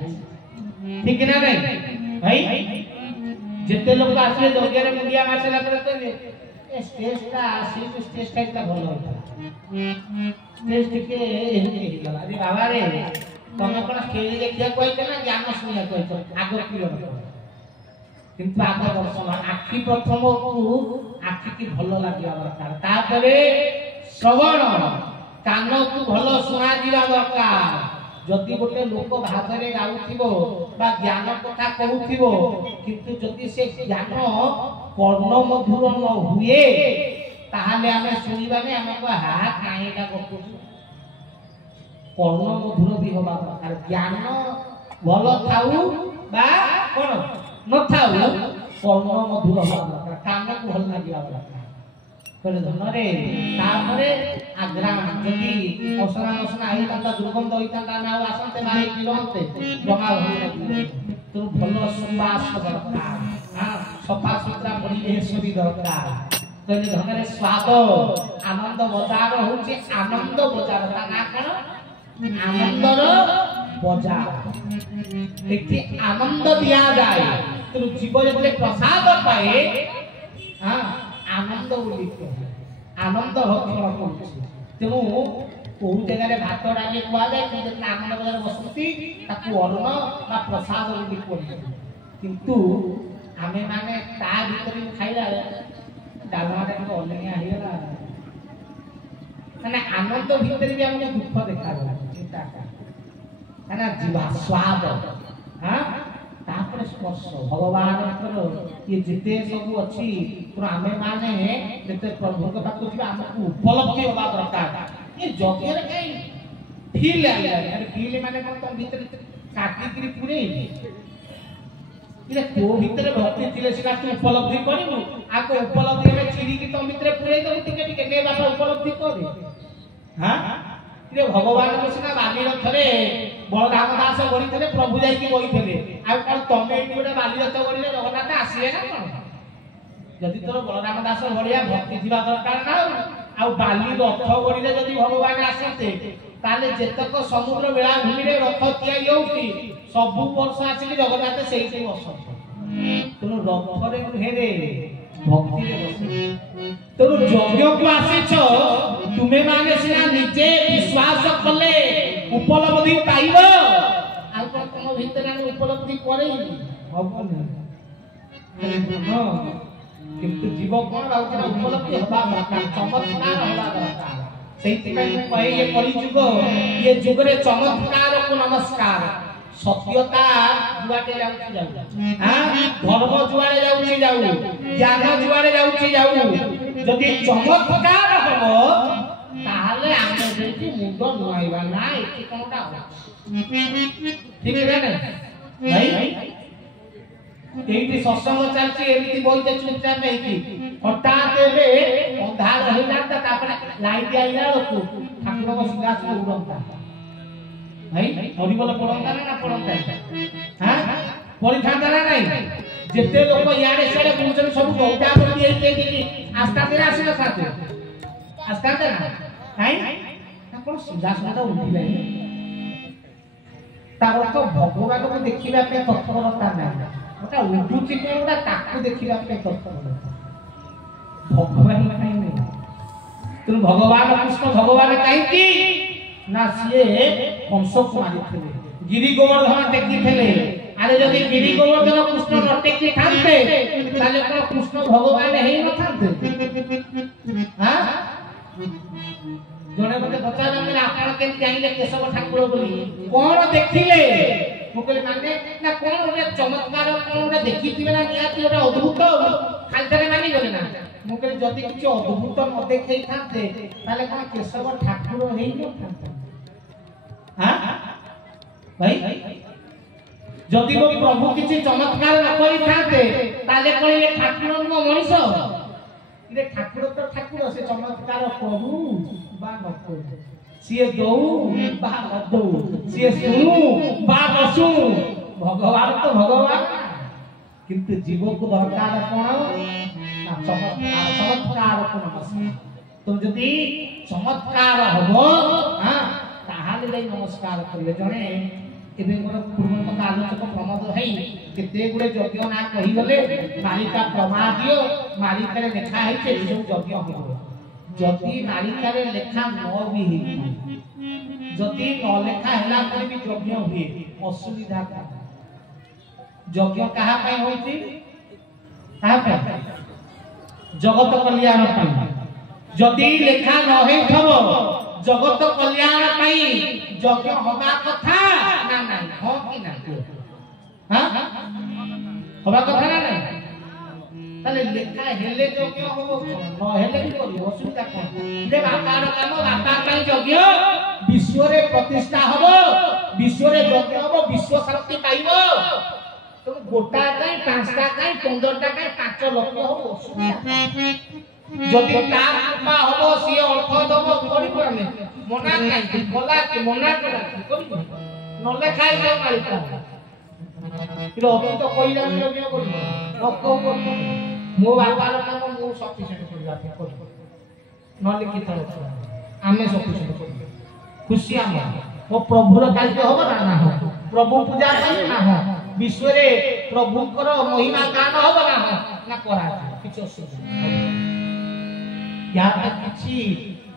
ठीक ना नहीं भाई जेते लोग आसे यज्ञ रे मुंडिया मासेला करते स्टेजटा आसी स्टेजटा भल होता स्टेज टिके एही गला अरे बाबा रे तमे कोन खेली देखिया कहते ना ज्ञान सुनिया कहते आगो किलो किंतु आगो दर्शन आखि प्रथम को आखि की भल लागिया दरकार तापरे श्रवण कान को भल सुना दिया दरकार जदि गोटे लोक भागरे गाउथिबो बा ज्ञान कथा कहउथिबो किंतु जदि से ज्ञान कर्ण मधुर न हुए ताहाले आमे सुनिबा ने हमको हा काहेटा गपु कर्ण मधुर भी होबा दरकार ज्ञान भल थाउ बा कोन न थाउ कर्ण मधुर होबा दरकार कान को भल लागिया दरकार करे धनरे तापरे आग्राम जदि औसना औसना आइता त दुर्गंध होइता ना आसंते मारे किलोते जमा होई लागी तो भलो सुवास दरकार हां सफा सुतरा परिवेश भी दरकार करे धनरे स्वाद आनंद बजार होची आनंद बजार ता ना कोन आनंदर बजार एठी आनंद दिया जाए तो जीव जते प्रसाद पाए हां आनंद बोली आनंद भक्षण करछि तेनु कोउ जगह रे भात डाली खुआ जाए कि जते आनंद बजार बसुती ताकू अन्न बा प्रसाद बोली कोइ किंतु आमे माने ता भीतर खाइला डालमाटा को अलेया हिला माने आनंद भीतर भी हमने दुख देखा चिंता का ना जीवा स्वाद हां तापर स्पर्श भगवान ये जिते सब अछि तो आमे माने जते प्रभु के पाखु छी हमको उपलब्धि होबा दरकार ये जगह रे कई फील आ जाए अरे फील माने कोन तो भीतर काटी करी पुरे इरे को भीतर भक्ति थिले से काटी उपलब्धि करिनु आको उपलब्धि में चिरी की तो भीतर पुरे दो टिके टिके ने बाबा उपलब्धि करे हां इरे भगवान को सिना बाली रथरे बलराम दास गरी थले प्रभु जाई की गई थले आ कोन तमे एटी गोटे बाली रथ गरी जगन्नाथ आसीले ना कोन जदि तोर बलराम दास भलिया भक्ति थिबा दरकार ना आ बाली रथ गरी जदि भगवान आसते ताले जेतक समुद्र बेला भूमि रे रथ तियारी होउती सब वर्ष आसी जगन्नाथ सेही बसत तनु रथ रे हेरे भक्ति रे बस तनु यज्ञ को आसीछ तुमे माने सिना निजे विश्वास कले उपलब्धि पाइबो आ तुम भीतर आने उपलब्धि करे हबो नै किंतु जीव कोन राउत उपलब्धि होबा दरकार चमत्कार होबा दरकार सेति पई कहे ये कलिजुग ये जुग रे चमत्कार को नमस्कार सत्यता जुआटे जाउची जाउ हां धर्म जुआड़े जाउची जाउ ज्ञान जुआड़े जाउची जाउ जदि चमत्कार हबो ताहले आमे जेति मुंड नुआइबा ना एति कोनटा ठीक है ना भाई एठी सत्संग चलची एमती बोलते चुपचाप नहीं की हठात रे अंधार होइला त तापर लाइट आइला लोक ठाकुर को सिंहासन उड़ंता भाई हरिबोल पड़ंता ना पड़ंता हां परीक्षा ना नहीं जेते लोक याडे सेडे बुझन सब गौटा प्रति एते आस्था तेरा आसीना साथे आस्था तेरा हां कोन सिंहासन उठिले तार तो भगवान को देखिबा पे तत्परता नाही ओटा उडुची कोडा ताकू देखिबा पे तत्परता भगवान नहीं तुम भगवान कृष्ण भगवान काई की ना सिए कंस को मारी थे गिरी गोवर्धन टेकी थे अरे जदि गिरी गोवर्धन कृष्ण न टेकी थांते ताले को कृष्ण भगवान हेई न थांते हां जने मते पचार में आपण के चाहिए केशव ठाकुर बोली कोन देखिले मुकले माने ना कोन ओने चमत्कार कोन ओने देखिथिबे ना नियाती ओटा अद्भुत खालतरे मानी गले ना मुकले जदि किछ अद्भुत न देखै थाते ताले कोन केशव ठाकुर हेई न थांते हां भाई जदि वो प्रभु किछ चमत्कार न करि थाते ताले कोन ये ठाकुर न मनीष इरे ठाकुर तो ठाकुर से चमत्कार करू बा न करू सिए दौ बा न दौ सिए सुनु बा न सुनु भगवान तो भगवान किंतु जीव को दरकार कोन ना चमत्कार को नमस्कार तुम जदि चमत्कार हबो हां ताहाले दे नमस्कार करले जणे एबे मोर पूर्वतम आलोचक प्रमोद भाई केते गुडे यज्ञ ना कहि गले मालिका प्रमादियो मालिका रे लेखा है जे जो यज्ञ हो जति मालिका रे लेखा न भी है जति न लेखा हला कोई भी यज्ञ हुए असुविधा का यज्ञ कहा पे होई कहा पे जगत कल्याण पे जति लेखा न है थबो जगत कल्याण पाई यज्ञ होबा कथा ना ना हो कि ना हां होबा कथा ना ना तले लेखा हेले यज्ञ होबो न हेले कि करियो असुविधा कोन जे बापार काम बापा पाई यज्ञ विश्व रे प्रतिष्ठा हबो विश्व रे यज्ञ हबो विश्व शक्ति पाइबो तुम गोटा काई पांचटा काई 15टा काई 5 लक्ष हबो असुविधा जदि तार कृपा हबो सिए अर्थ दबो करि परमे मना काई बोला कि मना करा करि न लेखाई दे मालिका किलो अब तो कोई ना यज्ञ करिबो न कहू मो बापार नाम मो सफिशिएंट करिया पे न लिखि थलो आमे सफिशिएंट करियो खुशी आमे ओ प्रभुर कार्य हबो ना ना हो प्रभु पूजा करी ना हो विश्व रे प्रभु कर महिमा गान हबो ना हो ना करा किछ असुविधा या किछि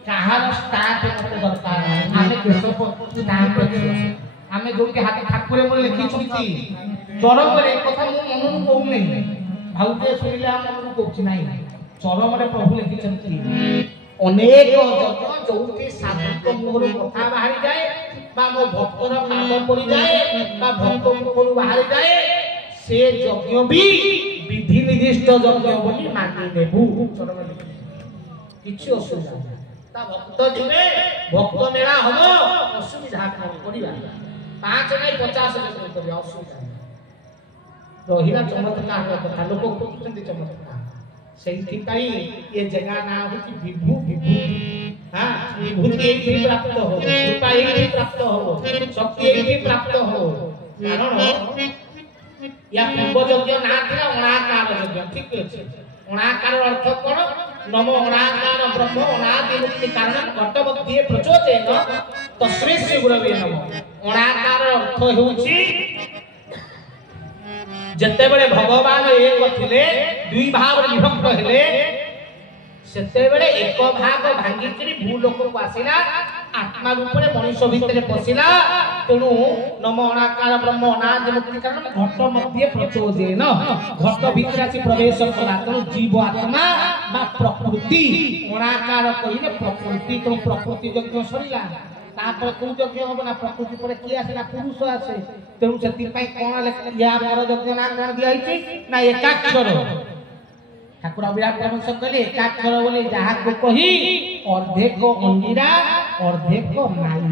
काहार स्टार्ट मते दरकार आमे केशव नाम पे आमे जो के हाथ ठाकुरे बोले लिखि छुती चरम रे कथा मो मन को नहीं भाउते सुनिले हम मन को कहछि नाही चरम रे प्रभु लिखि छुती अनेक जग जोके साधक मोर कथा बाहरी जाए बा मो भक्तर पाप पड़ी जाए बा भक्त मुखरु बाहरी जाए से यज्ञ भी विधि निर्दिष्ट यज्ञ बोली मानि देबु चरम रे किछि असुविधा ता भक्त दिने भक्त मेला हबो असुविधा करिबा 5 नहीं 50 लोग करिया असुविधा रहिला चमत्कार कथा लोक कहउछन्ती चमत्कार सेठी पाई ये जगह ना होची विभू विभू हां विभूति एठी प्राप्त हो कृपा एठी प्राप्त हो शक्ति एठी प्राप्त हो कारण या पूर्व यज्ञ ना थिला अनाकार यज्ञ ठीक अछि अनाकार अर्थ कोन नमो अनाकार ब्रह्म अनादि मुक्ति कारण घट मध्ये प्रचोदेन तस्मै श्री गुरवे नमः अनाकार अर्थ होउची जते बेले भगवान एक थिले दुई भाव विभक्त हेले सेते बेले एक भाग भांगी करी भूलोक को आसिला आत्मा रूप रे मनुष्य भितरे पसिला तेनु नमो अनाकार ब्रह्म अनादि मुक्ति कारण घट मध्ये प्रचोदेन घट भितरे आसी प्रवेश कला तेनु जीव आत्मा बा प्रकृति अनाकार कहिने प्रकृति तो प्रकृति यज्ञ सरिला तापर को यज्ञ हो ना प्रकृति पर की आसे ना पुरुष आसे तेनु जति पई कोन ले या पर यज्ञ ना कोन दिया हिची ना एकाक्षर ठाकुर विराट परमंश कहले एकाक्षर बोले जहा को कही अर्धेक अंगिरा अर्धेक नारी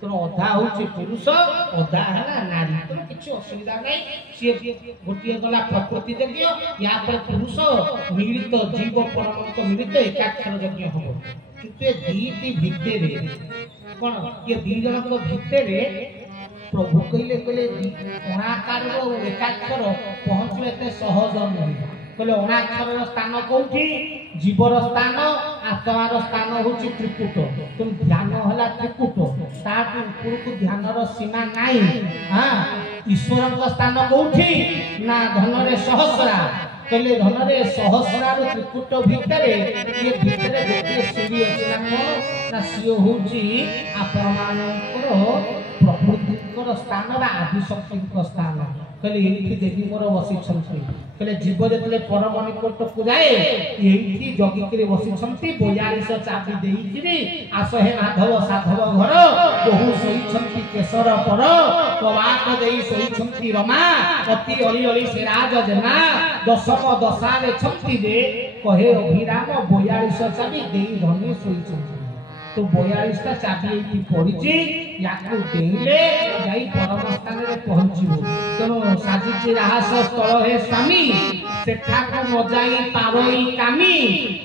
तो अधा होची पुरुष अधा है नारी तो किछ असुविधा नै से गोटिए गला प्रकृति यज्ञ या पर पुरुष मिलित जीव परमंश मिलित एकाक्षर यज्ञ हो किते दीति भितरे कोन ये दी जन को भितरे प्रभु कहले कहले अनाकार रो एकाक्षर पहुंचले ते सहज नहीं कहले अणाक्षर स्थान कोठी जीवर स्थान आत्मार स्थान होची त्रिकुट तुम ध्यान हला त्रिकुट ताठ ऊपर को ध्यान रो सीमा नाही हां ईश्वर का स्थान कोठी ना धन रे सहस्रा कहले धन रे सहस्रा रो त्रिकुट भितरे ये भितरे गोटे सीढ़ी अछि ना कोन ना सियो होची आपण मानकर प्रकृतिकर स्थान बा आदि शक्ति को स्थान कहले एठी देवी मोर बसी छंती कहले जीव जेतले परम निकट को जाए एठी जगी करे बसी छंती 42 चाबी देइकिरी आस हे माधव साधव घर बहु सोई छंती केशर पर कवाट देई सोई छंती रमा अति अली अली से राज जना दशम दशा रे छंती दे कहे अभिराम 42 चाबी देई धनी सोई छंती तो 42 टा चाबी एठी पड़िची याकू देले जाई परम स्थान रे पहुंचीबो तेनो साजिची राहस स्थल हे स्वामी सेठा को न जाई पारोई कामी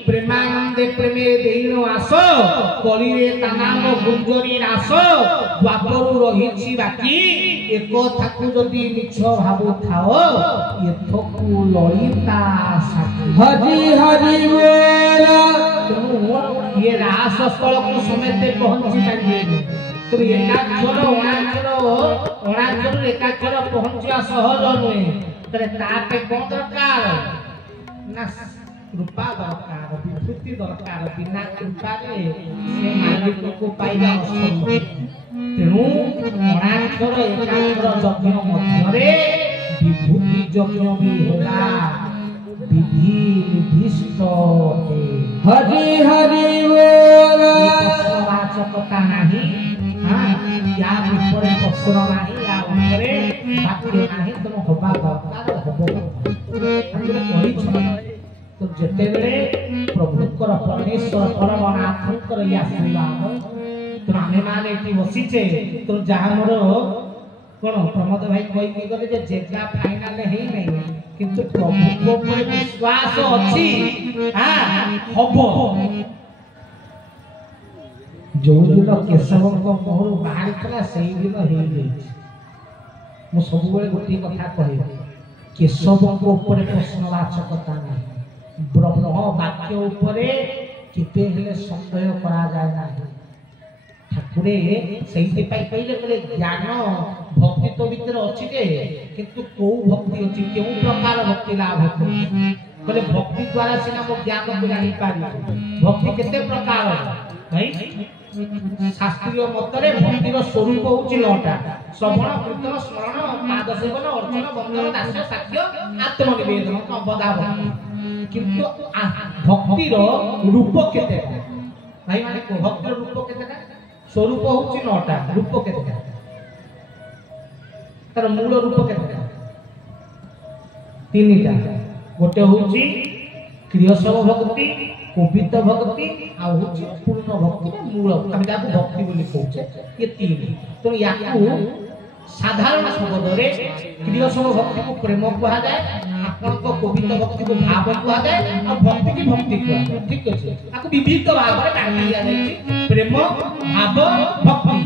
प्रेमानंदे प्रेमे देइनो आस कली रे ता नाम गुंजरी रास द्वापरु रहिछि बाकी एको थाकु जदी मिछ भाबु थाओ एथकु ललिता साथी हरि हरि बोला ये रास स्थल को समेते पहुंची पाइबे तो एकाक्षर अणाक्षर एकाक्षर पहुंचिया सहज नुहे तरे तापे कोन दरकार ना कृपा दरकार विभूति दरकार बिना कृपा रे से मालिक को पाइबा असंभव तेनु अणाक्षर एकाक्षर यज्ञ मध्यरे विभूति यज्ञ भी होला विधि निर्दिष्ट हरि हरि बोला वाचकता नाही हां या ऊपर प्रश्न नाही या ऊपर वाक्य नाही तुम होबा दरकार होबो कहि छ तो जते बेले प्रभुकर परमेश्वर परमनाथकर या आशीर्वाद तो आमे माने एठी बसिछे तो जहा मोर कोन प्रमोद भाई कहि कि गले जे जेगा फाइनल हेई नै किंतु प्रभु को पर विश्वास अछि हां होबो जो दिन केशव को मोहर बाहर कला सही दिन हे गई मु सब बेले गोटी कथा कहि केशव को ऊपर प्रश्नवाचकता नहीं ब्रह्म वाक्य ऊपर केते हेले संदेह करा जाय नाही ठाकुरे सही पाई कहले कहले ज्ञान भक्ति तो भीतर अछि जे किंतु को भक्ति अछि केउ प्रकार भक्ति लाभ होते कहले भक्ति द्वारा सिना मो ज्ञान को जानि पारि भक्ति केते प्रकार भाई शास्त्रीय मतरे भक्तिर स्वरूप होछि 9टा श्रवण कीर्तन स्मरण पाद सेवन अर्चन वंदन दास्य साक्ष्य आत्मनिवेदन अवगाह किंतु भक्तिर रूप केते भाई माने को भक्तिर रूप केतेटा स्वरूप होछि 9टा रूप केतेटा तार मूल रूप केतेटा 3टा गोटे होछि क्रियशव भक्ति कोवित भक्ति आ होछि पूर्ण भक्ति मूल हम जाको भक्ति बोली कहछे ये 3 तो याकू साधारण शब्द रे क्रियशव भक्ति को प्रेम कहा जाए आपन को कोवित भक्ति को भाव कहा जाए और भक्ति की भक्ति कहा जाए ठीक अछि आको विविध भाव रे बांटी दिया जाय प्रेम भाव भक्ति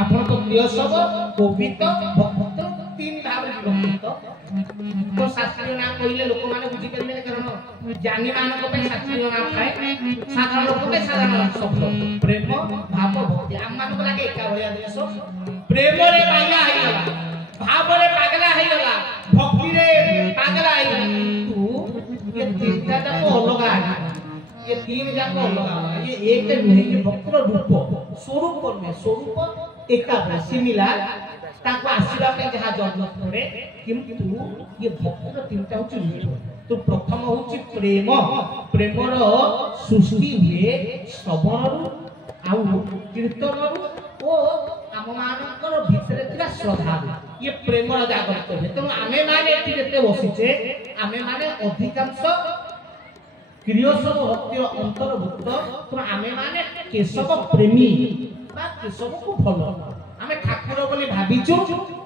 आपन को क्रियशव कोवित भक्त 3 भाव रे भक्ति तो शास्त्रीय नाम कहिले लोक माने बुझी परिले कारण ज्ञानी मानक पे शास्त्रीय नाम थाए साधारण लोक पे साधारण शब्द प्रेम भाव भक्ति आम मानक लागे एका भलिया देश प्रेम रे पाइला आइला भाव रे पागला आइला भक्ति रे पागला आइला तू ये तीनटा जाको अलग आइला ये 3 जाको अलग ये एक नहीं ये भक्तिर रूप स्वरूप में स्वरूप एका सिमिलर ताको आशीर्वाद पे जहा जरूरत पड़े किंतु ये भक्तिर 3टा होछि तो प्रथम होछि प्रेम प्रेमर सृष्टि हुए श्रवण आउ कीर्तन ओ आम मानकर भितर थिला श्रद्धा ये प्रेमर जागृत है तो आमे माने एठी जेते बसिछे आमे माने अधिकांश क्रियशव भक्तिर अंतर्भुक्त तो आमे माने केशव प्रेमी बा केशव को भलो आमे ठाकुर बोली भाबिछु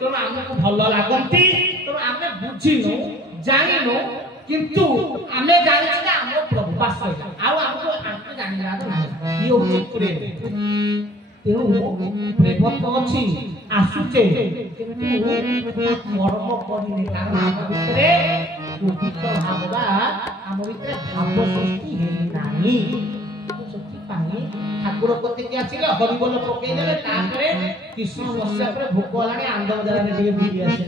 तो हमको भलो लागंती तो आमे बुझिनु जानिनु किंतु आमे जानिछु ना हम प्रभु पास आ हमको जानिला ना ये होछि प्रेम तेणु प्रेम तो अछि आसुचे किंतु कर्म करिने कारण हम भितरे कुपित भाववा आम भितर भाव सृष्टि हेली नाही सच्ची पानी ठाकुर कते के आछिले हरिबोल पकेई देले तापरे कृष्ण बसिया पर भोक लाने आंदो बजार रे टिके बुली आसे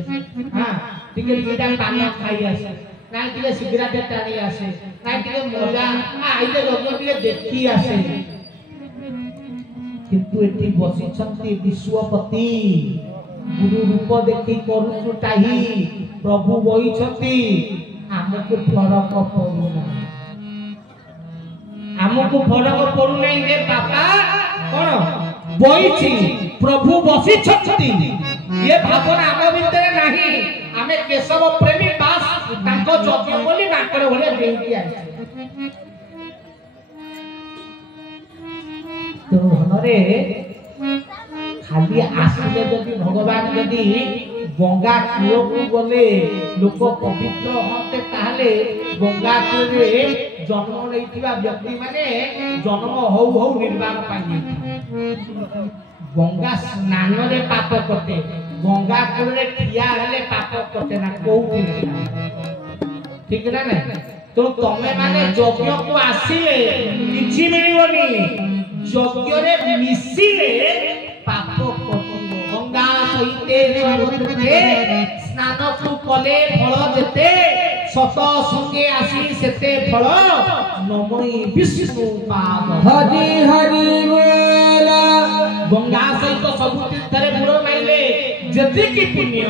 हां टिके टिके पानी खाई आसे नाइ टिके सिगरेट टाणी आसे नाइ टिके मजा आइले लोग टिके देखी आसे किंतु एठी बसी छथि विश्वपति गुरु रूप देखि करू ताही प्रभु बई छथि हमको फरक पड़ुना हमको फरक पड़ु नहीं रे बापा कोन बईछि प्रभु बसी छथि ये भावना हम भीतर नाही हमें केशव प्रेमी पास ताको जज्ञ बोली नाकर भले देउकी आछि तो हमारे खाली आसिले जदि भगवान जदि गंगा कूल को गले लोक पवित्र होते ताहले गंगा कूल रे जन्म लेथिबा व्यक्ति माने जन्म हौ हौ निर्वाण पाई गंगा स्नान रे पाप करते गंगा कूल रे ठिया हेले पाप करते ना कोउठी ठीक ना ना तो तमे माने यज्ञ को आसीले किछि मिलिबनी यज्ञ रे मिसिले पाप करतिबो गंगा सहिते जगते स्नान को कले फल देते सत संगे आसी सेते फल नमोई विष्णु पाद हरि हरि बोल गंगा सहित सब तीर्थरे बुड़ माइले जति की पुण्य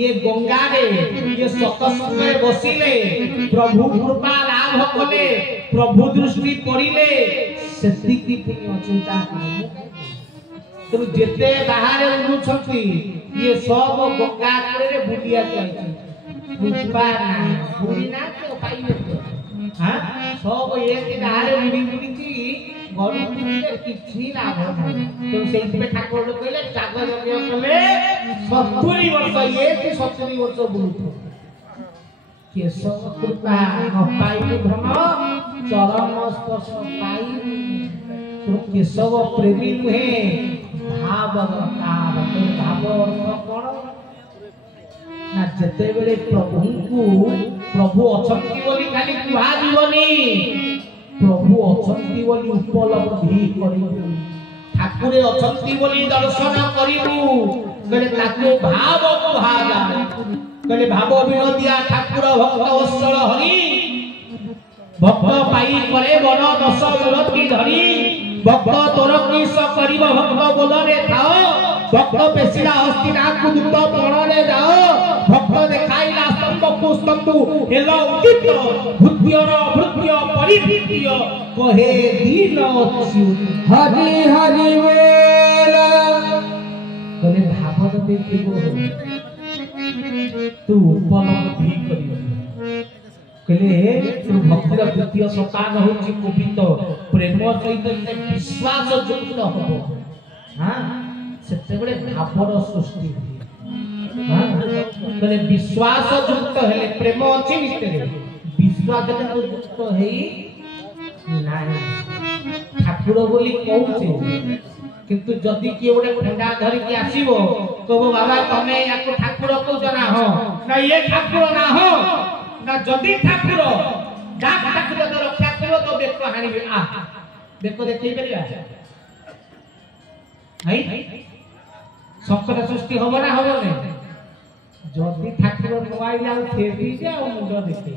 ये गंगा रे ये सतसंग रे बसिले प्रभु कृपा लाभ कले प्रभु दृष्टि पड़िले सेति की पुण्य चिंता तो जेते बाहर उनुछंती ये सब गंगा रे बुलिया जाई कृपा ना बुली ना तो पाइबे हां सब एक बाहर बुली बुली की गरु किछि लाभ नाही तो सेति पे ठाकुर कहले जागर यज्ञ कले 70 वर्ष ये कि 70 वर्ष बुलुतो केशव कृपा न पाइबे धन चरण स्पर्श पाई तो केशव प्रेमी नुहे भाव अवतार भाव अर्थ कोन ना जते बेले प्रभु अछंती बोली खाली कुहा जीवनी प्रभु अछंती बोली उपलब्धि करिबु ठाकुरे अछंती बोली दर्शन करिबु गले ताको भाव कुहाजा गले भाव विनोदिया ठाकुर भक्त वत्सल हरि भक्त पाई करे वन 10 मूर्ति धरी भक्त तोर किस करिब भक्त बोलरे थाओ भक्त पेसिला हस्तिना कुदुत पणरे जाओ भक्त देखाइला स्तंभ को स्तंभु हेलो उदित भूत्यर भृत्य परिभित्य कहे दीन अच्युत हरि हरि बोल कले भागवत देखिबो तू उपलब्धि करियो कले तू भक्तिर द्वितीय सोपान होछि कुपित प्रेम सहित विश्वास युक्त हो हां सेते बडे भावर सृष्टि हां कले विश्वास युक्त हेले प्रेम अछि भितरे विश्वास युक्त हेई नाही ठाकुर बोली कहउछे किंतु जदि के ओडे खंडा धरि के आसीबो कहबो बाबा तमे याको ठाकुर कहउछ ना हो ना ये ठाकुर ना हो ना जदि ठाकुर डाक ठाकुर तो रक्षा करबो तो बेक हानिबे आ बेक देखै परिया हाई संकट सृष्टि होबो ना होबो ने जदि ठाकुर नवाई जाऊ थेबी जाऊ मुंड देखै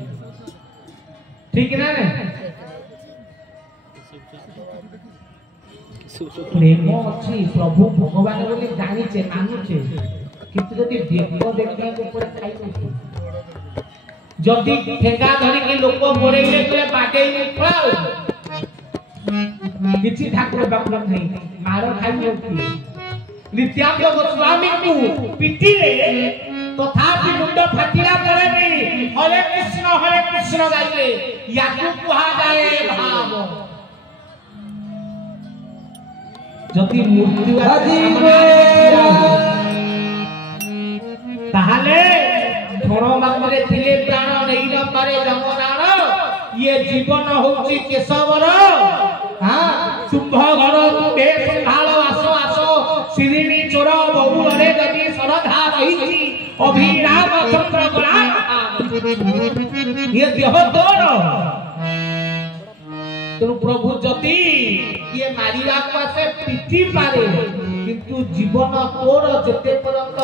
ठीक ना ने प्रेम अछि प्रभु भगवान बोली जानि छे मानु छे किंतु जदि बेक देखै के ऊपर खाइ नै जदि ठेंगा धरि के लोक मोरेले तोरे बाटे पळाओ किछि ठाकुर बापलम नहीं मारो खाइ होती नित्यानंद गोस्वामी को पिटिले तथापि मुंड फाटिला पड़े नहीं हरे कृष्ण गाइले याकु कुहा जाए भाव जदि मृत्यु ताहाले धन मात्रे थिले प्राण नहीं न पारे जमनार ये जीवन होची केशवर हां शुंभ घर तुबे संभाल आसो आसो श्रीनी चोर बहु रे जदि श्रद्धा रही अभिराम चंद्र गणा ये देह तोर तेणु प्रभु जति ये मारिबा पासे पिटी पारे किंतु जीवन तोर जते पर्यंत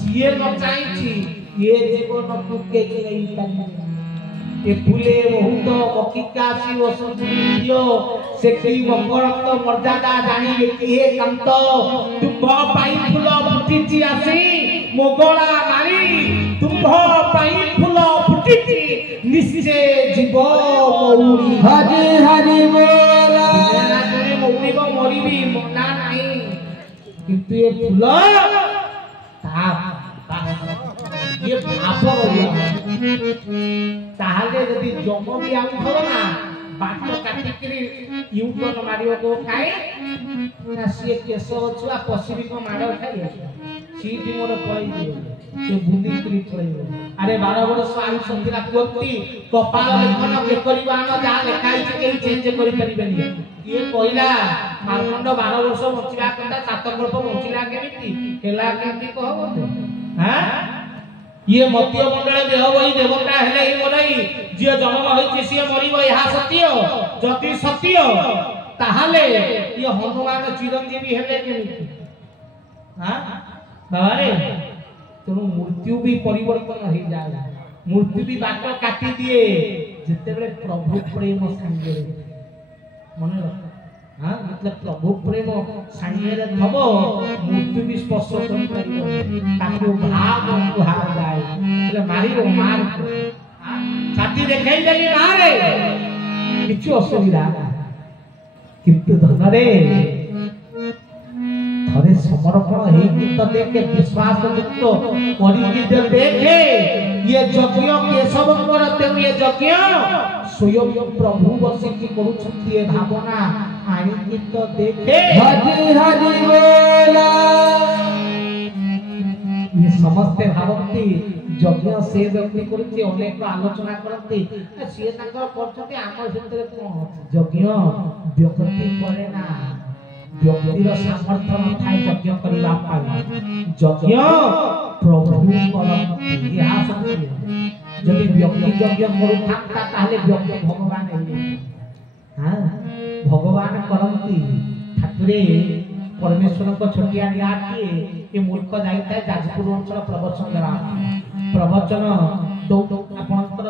सिए न चाहि ये जीवन को के नहीं पारे ये फूले बहुत मकिकासी वसुदियो से की मकरत मर्यादा जानी ये कंत तुम पाई फूल फुटिची आसी मोगला नारी तुम पाई फूल फुटिची निश्चय जीव मौरी हरि हरि बोला नारे मौरी को मरिबी मना नहीं किंतु ये फूल ये भाप ताहले यदि जम भी आउथो ना बाट काटिकरी यूटर्न मारियो को खाए ना से केस छुआ पसिबी को माडो खाए सीटी मोर पळई दिए से बुंदी करी पळई अरे 12 वर्ष आयु संधिला कोती कपाल लेखन के करिबा न जा लेखाई के चेंज करि परिबेनी ये कहला मारखंड 12 वर्ष बचिला कंदा 7 गल्प बचिला केमिति केला केमिति कहबो हां ये मध्य मंडल देह वही देवता हेले ही मोरई जे जन्म होइछि से मरिबो यहा सत्य जति सत्य ताहाले ये हनुमान चिरंजीवी हेले केमिति हां बाबा रे तेणु मृत्यु भी परिवर्तन हो जाए मृत्यु भी बाट काटी दिए जिते बेले प्रभु प्रेम संगे मन रख हां मतलब प्रभु प्रेम संगे रे थबो मृत्यु भी स्पर्श कर परिबो ताकू भाग कुहा जाए એટલે मारिबो मार हां छाती देखाई देली मारे किछु असुविधा किंतु धनरे थरे समर्पण हेई तो देखे विश्वास युक्त करी के देखे ये यज्ञ केशव करते ये यज्ञ स्वयं प्रभु बसी की करूछंती ए भावना आनी तो देखे हरि हरि बोला ये समस्त भावती यज्ञ से व्यक्ति करती अनेक आलोचना करती से ताकर करछती आम क्षेत्र कोन यज्ञ व्यक्ति करे ना व्यक्तिर सामर्थ्य न थाय यज्ञ करिबा पाई यज्ञ प्रभु करती यहा शक्ति यदि व्यक्ति यज्ञ करू थाकता ताले व्यक्ति भगवान हेले हां भगवान करती ठाकुरे परमेश्वर को छोटिया नियाती ये मूर्ख जाइता जाजपुर अंचल प्रवचन देवा प्रवचन दो आपनकर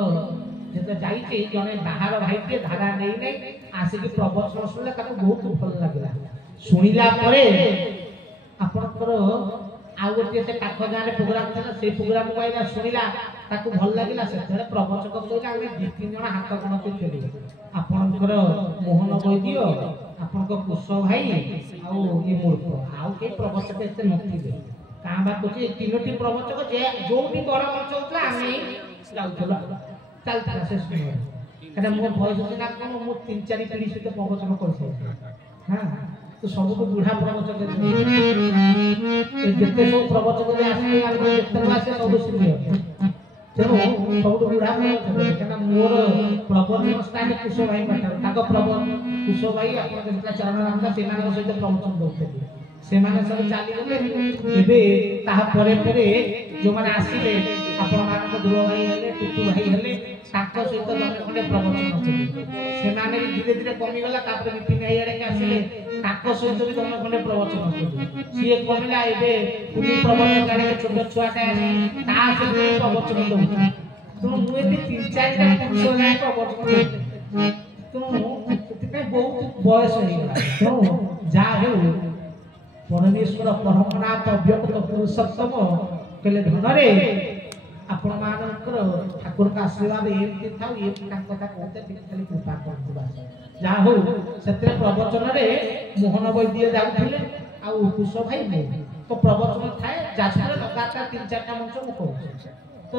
जेते जाइते जने बाहर भाईते धारा नै नै आसी के प्रवचन सुनले ताको बहुत भल लागला सुनिला परे आपनकर आ गोटे से पाख गाने प्रोग्राम था से प्रोग्राम पाइला सुनिला ताको भल लागिला से प्रवचक कहला आमे 2-3 जण हाथ गणति चली आपनकर मोहन वैद्य आपनकर कुश भाई आ ये मूर्ख आ के प्रवचक एते नथिले काबा कोची तीनोटी प्रवचक जे जो भी बड़ मंच होतला आमे जाउतला चलता से सुनो kada mo voice na kono mo 3-4 पीढ़ी से प्रवचन करछे हां तो सब को बुढ़ा प्रवचक जेते सब प्रवचक रे आसे आ जेते आसे सब सुनियो चलो सब को बुढ़ा प्रवचक कना मोर प्रवचन स्टाइल कुश भाई माटर ताको प्रवचन कुश भाई अपन जेतला चरण नाम सेना सहित प्रवचन दोते से माने सब चाली गले एबे ताहा परे परे जो माने आसीले आपण मान को ध्रुव भाई हेले टुटू भाई हेले ताको सहित जने प्रवचन होते से माने धीरे धीरे कमी गला तापर विपिन भाई आड़े के आसीले ताको सहित भी जने प्रवचन होते सीए कमिला एबे पुनी प्रवचन गाड़ी के छोट छुआटा ता से प्रवचन होते तो मु एते 3-4 टा पुरुष गाय प्रवचन तो ते बहुत बयस हो गला तो जा हो परमेश्वर परमनाथ व्यक्त पुरुषोत्तम कहले धनरे आपण मानकर ठाकुर का आशीर्वाद एमती थाउ ये कथा कहते खाली कृपा करतबा जा हो सत्य प्रवचन रे मोहन वैद्य जाउथिले आ कुश भाई नै तो प्रवचन थाए जाजपुर लगातार 3-4 टा मंच को तो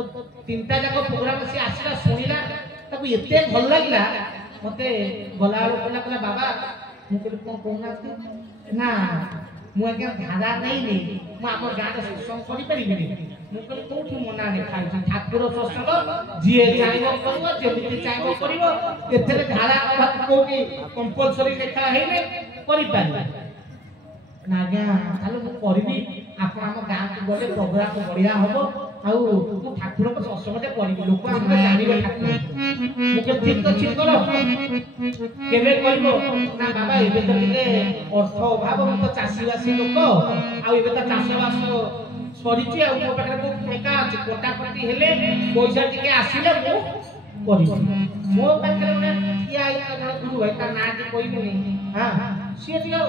3टा जाक प्रोग्राम से आसीला सुनिला ताको एते भल लागला मते गला कहला बाबा मु कहले कोन कहना ना मु के धारा नै नै मु हमर गाड सत्संग करि परिबिनी मु कहले कोठी मना नै खाइ ठाकुर सत्संग जिए चाइबो करबो जेमिति चाइबो करबो एथले धारा बात कोठी कंपलसरी लेखा है नै करि पारि ना गा ताले मु करबी आपन हम गां को गले प्रोग्राम बढ़िया हबो ଆଉ ମୁଁ ଠାକୁରଙ୍କ ସତ୍ସଙ୍ଗଟେ କରିବି ଲୋକ ଆମର ଜାଣିବେ ଠାକୁର ମୁଁ ଠିକ ତ ଠିକ କର କେବେ କରିବ ନା ବାବା ଏବେ ତ ଟିକେ ଅର୍ଥ ଅଭାବ ମୁଁ ତ ଚାଷୀବାସୀ ଲୋକ ଆଉ ଏବେ ତ ଚାଷବାସ ସରିଛି ଆଉ ମୋ ପାଖରେ ବହୁତ ଟଙ୍କା ଅଛି କଟାକଟି ହେଲେ ପଇସା ଟିକେ ଆସିଲେ ମୁଁ କରିବି ମୋ ପାଖରେ ଗୋଟେ ଠିଆ ହେଇଥିଲା ଜଣେ ଗୁରୁ ଭାଇ ତା ନାଁ ଟିକେ କହିବିନି ହଁ ସିଏ ଟିକେ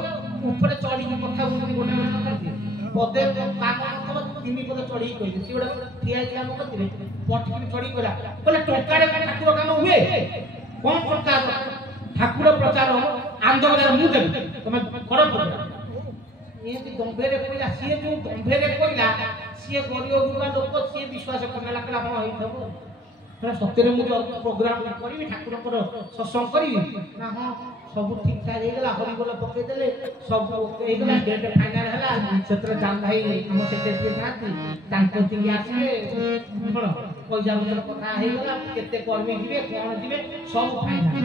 ଉପରେ ଚଢିକି କଥା ବୁଝୁନି ଗୋଟେ କଥା ପଦେ କାମ ନଥିବ 3 ପଦ ଚଢିକି କହିଲେ ସିଏ ଗୋଟେ ଠିଆ ହେଇଥିଲା ମୋ କତିରେ ପଟିକି ଚଢିକି କହିଲା କହିଲେ ଟଙ୍କାରେ ଠାକୁର କାମ ହୁଏ କଣ ଟଙ୍କା ଠାକୁର ପ୍ରଚାର ଆନ୍ଦୋଳନ ମୁଁ ଦେବି ତମେ କର ଏମିତି ଦମ୍ଭେରେ କହିଲା ସିଏ ଯୋଉ ଦମ୍ଭେରେ କହିଲା ସିଏ ଗରିବ ଗୁରୁବା ଲୋକ ସିଏ ବିଶ୍ୱାସ କରିନେଲା କହିଲା ହଁ ହେଇଥିବ ସତରେ ମୁଁ ପ୍ରୋଗ୍ରାମ କରିବି ଠାକୁରଙ୍କର ସତ୍ସଙ୍ଗ କରିବି ନା ହଁ ସବୁ ଠିକ ଠାକ ହେଇଗଲା ହରିବୋଲ ପକେଇଦେଲେ ସବୁ ହେଇଗଲା ଡେଟ୍ ଫାଇନାଲ ହେଲା ସେଥିରେ ଜାନ ଭାଇ ଆମ ସେକ୍ରେଟାରୀ ନାହାନ୍ତି ତାଙ୍କ ଟିକେ ଆସିଲେ କଣ ପଇସା ପତ୍ର କଥା ହେଇଗଲା କେତେ କର୍ମୀ ଯିବେ କଣ ଯିବେ ସବୁ ଫାଇନାଲ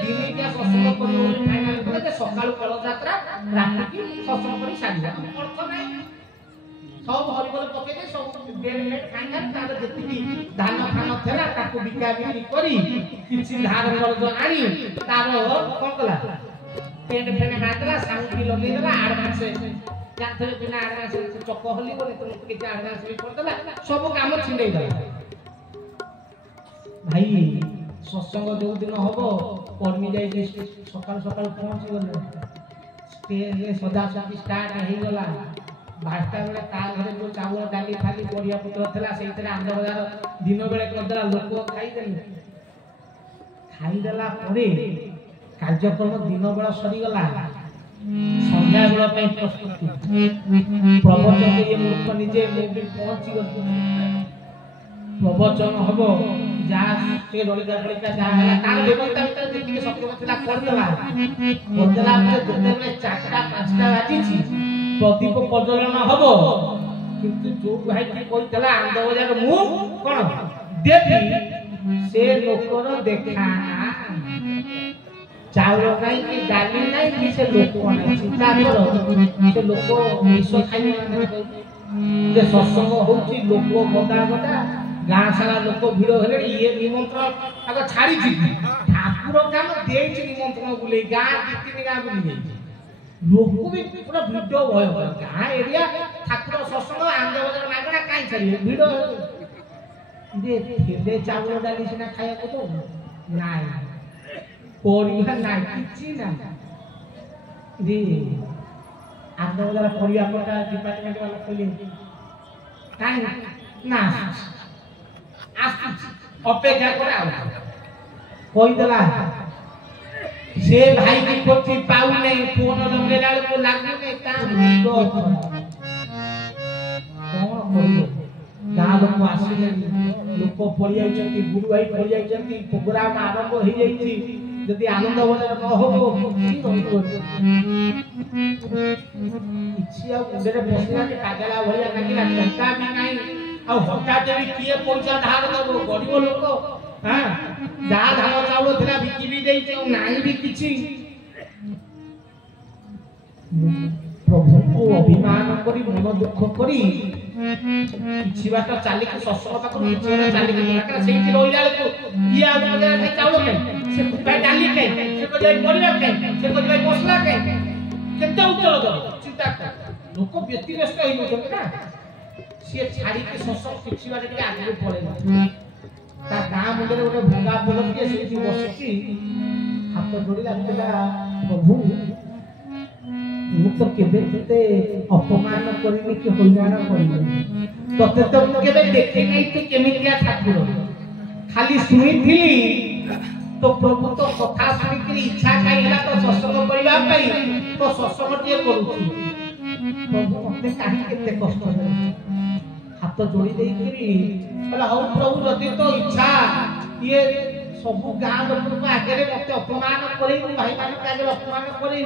ଦିନିକିଆ ସତ୍ସଙ୍ଗ କରିବ ବୋଲି ଫାଇନାଲ କଲେ ଯେ ସକାଳୁ କଳ ଯାତ୍ରା ରାତିକି ସତ୍ସଙ୍ଗ କରି ସାରିବା ଅର୍ଥ ନାହିଁ सब हरिबोल पकेदे सब डेट फाइनल तार जेतिकी धान फान थेला ताको बिका बिक्री करी किछि धार कर्ज आनी तार कोन कला पेंट फेने मातला साउंड लगे देला एडवांस जाथे बिना एडवांस चक हली बोले तुम के एडवांस भी कर देला सब काम छिंडे देला भाई सत्संग जो दिन हबो कर्मी जाई सकाल सकाल पहुंची गले स्टेज सदा सदी स्टार्ट हे गला बारटा बेले ता घरे जो चावल डाली खाली परिया पुत्र थला सेइतरे आंध बजार दिन बेले करदला लोक खाई देला परे कार्यक्रम दिन बेला सरी गला संध्या बेला पे प्रस्तुति प्रवचन ये मूर्ख निजे मैं भी पहुंची गल प्रवचन हबो जा से रोलिका रोलिका जा हला तार व्यवस्था भीतर जेतिके सक्षम थला करदला परे जते बेले 4टा 5टा बाजी छी प्रदीप प्रज्वलन हबो किंतु जो भाई की कहतला आंध बजार मु कोन देबी से लोकर देखा चाउल नाही कि डाली नाही कि से लोक नाही चिंता करो से लोक विश्व खाई जे सत्संग होउची लोक बदा बदा गां सारा लोक भिड़ हेले ये निमंत्रण आग छाड़ी छी ठाकुर काम देइची निमंत्रण बुले गां कितनी गां बुली लोक भी पूरा वीडियो भय गां एरिया ठाकुर सत्संग आंध बजार मागणा काई छाड़ी भिड़ दे खेले चावल डाली सिना खाया को तो नाई परिया नाई किछि ना रे आंध बजार परिया पटा डिपार्टमेंट वाला खोली काई ना अपेक्षा करे आ कोई देला से भाई की खोची पाऊ नहीं फोन लंगेला को लागू नहीं काम तो कौन करियो गाँ लोक आसिले लोक पड़ी जाइछंती गुरु भाई पड़ी जाइछंती प्रोग्राम आरंभ हो जाइछि यदि आनंद बजार न हो की होइबो इच्छा उंडरे बसला के कागला भलिया लागिला टंका भी नहीं आ हटाते भी किए पैसा धार दबो गरीब लोक हां जा धान चाउल थिला बिकी भी देइछे नाही भी किछि प्रभु को अभिमान करी मन दुख करी किछि बाट चाली के ससुर पाखु किछि बाट चाली के काकरा सेठी रोइला को इया बजार के चाउल के से पे डाली के से को जाई परिवा के से को जाई मसला के केते उत्तर दो चिंता कर लोक व्यतिरेष्ट होई होत ना से छाड़ी के ससुर किछि बाट के आगे पड़े ता गां मुंडे गोटे भंगा पोल के सेठी बसिची हाथ जोड़िला कहला प्रभु मु तो केबे तते अपमान करिनि कि होइमान करिनि तते तो मु केबे देखि नै तू केमितिया ठाकुर खाली सुनिथिली तो प्रभु तो कथा सुनि कि इच्छा काई हला तो सत्संग करिबा पई तो सत्संग टिए करूछु प्रभु मते काहे केते कष्ट दे हाथ जोड़ी देई कि कहला हौ प्रभु जति तो इच्छा ये सब गां लोक को आगे मते अपमान करी भाई मान के आगे अपमान करी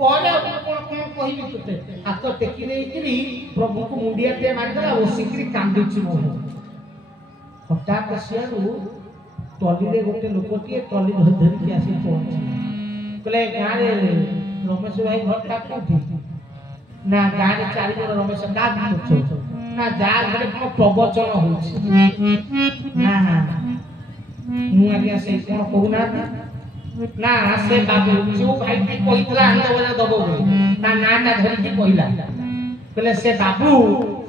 कोले कोन कोन कहिबी तते हाथ टेकी नै कि प्रभु को मुंडिया ते मार देला ओसिकरी कांदिछि मो हठात सियारू टली रे गोटे लोकटी टली धर के आसी पहुंची कहले गां रे रमेश भाई घर टा कोठी ना गां रे चारि जण रमेश का दिछो ना जा घरे कोन प्रवचन होछि ना मु आगे से कोन कहूना ना से बाबू जो भाई की कहितला आंदा बजा दबो ता नाटा धरि की कहिला कहले से बाबू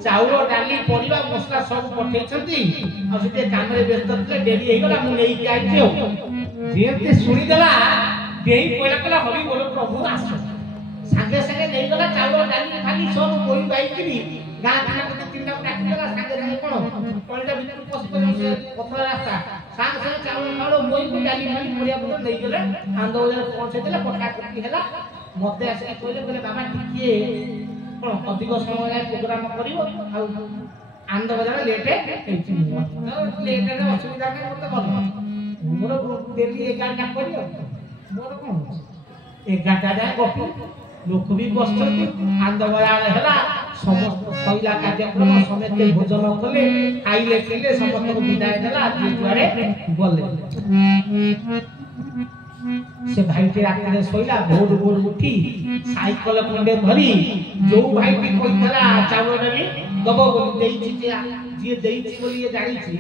चाउल डाली परिवा मसला सब पठै छथि आ से काम रे व्यस्त थे डेरी हे गला मु नै के आइछो जेते सुनि देला देई कोइला कला हबी बोलो प्रभु आसो संगे संगे नै गला चाउल डाली खाली सब कोई बाइकरी गां खाना को तीनटा काटी देला संगे संगे कोन कोनटा भीतर पसि पर से पथरा रास्ता संगे संगे चाउल खालो मोई को डाली खाली परिया पत्र नै गेले आंदो बजार पहुंचे देला पटा कटी हेला मते आसे कोइले बोले बाबा टिके कोन अधिक समय जाय प्रोग्राम करिवो आ आंदो बजार लेट हेछि लेट रे असुविधा नै मते बोल मोर डेली 11टा करियो मोर कोन 11टा जाय गपी लोक भी बसछथि आंदो बजार हेला समस्त सैला कार्यक्रम समेत भोजन कले खाइले पिले समस्त को विदाय देला जे दुआरे गले से भाई के रात रे सोइला भोर भोर उठी साइकिल खंडे धरी जो भाई की कहितला चावल रे दबो बोली देई जे देई बोली ये जानी छी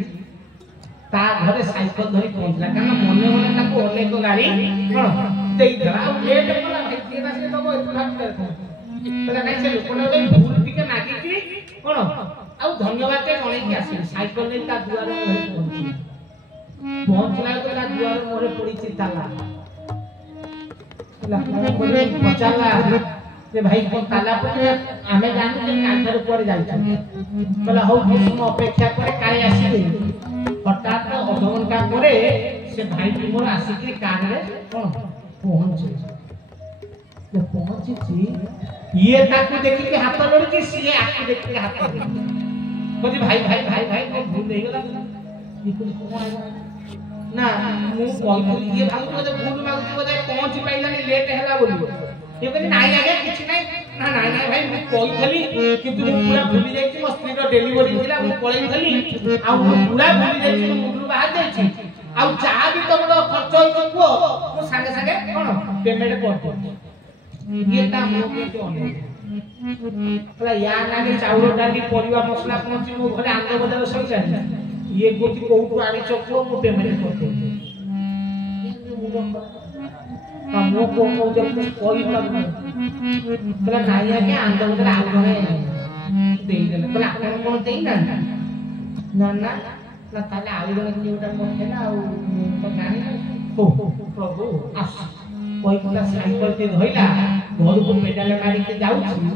ता घरे साइकिल धरी पहुंचला कारण मने मने ताको अनेक गाड़ी कोन देई दला लेट कला भाई के रासे दबो इतना कर पहले नहीं से लोकना दे भूल टिके नागी की कोन आ धन्यवाद के कोने की आसी साइकिल ने ता दुआर पहुंचला तो ता दुआर मोरे पड़ी ताला बोले पचाला जे भाई कोन ताला पर हमें जानू के कांधर ऊपर जाई बोला हो हम अपेक्षा करे काहे आसी हठात अधघंटा परे से भाई की मोर आसी के कार रे कोन पहुंचे जे पहुंची छी ये ताकू देखि के हाथ लड़ के सीए आके देखि के हाथ लड़ बोली भाई भाई भाई भाई को भूल नहीं गेला ई कुछ कोन ना मु कहली ये भाग को भूल मागु बोले पहुंच पाइलानी लेट हैला बोली ये कहली नाइ आगे किछ नै ना नाइ नाइ भाई मु कहली किंतु मु पूरा भूली जाई छी मस्ती रो डिलीवरी थिला मु पळई थली आ मु पूरा भूली जाई छी मुंडू बाहर जाई छी आ चाह भी तमरो खर्च होई को मु संगे संगे कोन पेमेंट करतो ये ता मो के तो नै पला या नागे चाउर डाली परिवा मसला पहुंची मो घरे आंदो बजार सही ये गोती कोठू आनी चक्को मो पेमेंट करतो हमो को जब कोई ना पला नाइया के आंदो बजार आ गए देई देले पला कोन कोन देई ना ना ना ना ताले आउ जने किउटा पखेला आ तो गानी ओ प्रभु आस कोई कोला साइकिल ते धइला घर को पेडल मारी के जाउ छी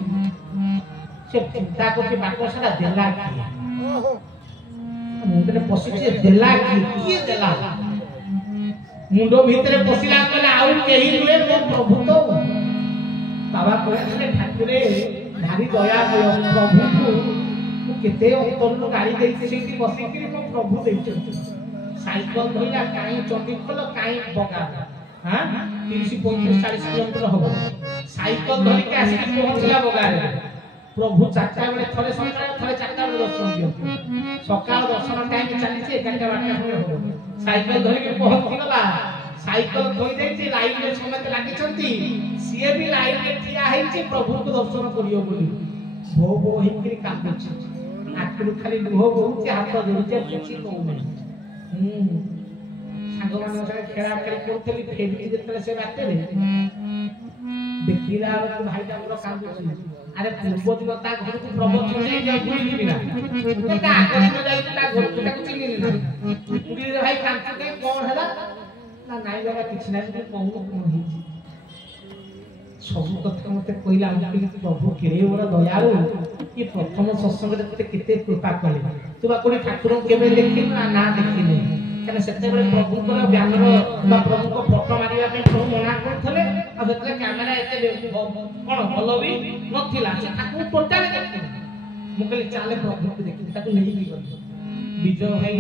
से चिंता को के बाको सारा देला की मुंडे पसिचे देला की देला मुंडो भीतरे पसिला कला आउ केही नुए मो प्रभु तो बाबा कहले ठाकुरे भारी दया प्रभु को केते तोर गाड़ी देई सेठी बसी के मो प्रभु देई साइकिल धइला काई चंडी खोल काई बगा हां 30 35 40 किलोमीटर हो साइकिल धरि के आसी पहुंचला बगारे प्रभु चारटा बेले थरे सकाळ थरे चारटा बेले दर्शन दियो सकाळ दर्शन टाइम चली छे 11टा बाटा हो साइकिल धरि के पहुंची गला साइकिल थोई देई छे लाइन में समेत लागी छंती सीए भी लाइन में ठिया हेई छे प्रभु को दर्शन करियो बोली भो भो हिकरी कांदे छे आखिर खाली लुह बहु छे हाथ जोड़ी छे किछि कहू नै सागमान सरे खेला खेली करथली फेबी जेतले से बाटे रे देखिला तो भाईटा हमरो कांदो छी अरे पूर्व दिन ता घर को प्रवचन जाई जा भूली बिना तो ता आगे दिन जाई ता घर को ताको चिन्नी ना पूरी रे भाई कांदो के कोन हला ना नाई लगा किछ ना तो कहू कोन ही सब कथा मते कहिला हम प्रभु केरे ओरा दयालु कि प्रथम सत्संग रे केते कृपा कले तुबा कोनी ठाकुर केबे देखि ना देखि नै कने सेते बेले प्रभु को व्यामर बा प्रभु को फोटो मारिया पे प्रभु मना करथले आ सेते कैमरा एते कोन भलो भी नथिला से ताकू टोटल देखि मु कहली चाले प्रभु को देखि ताकू नहीं भी कर विजय भाई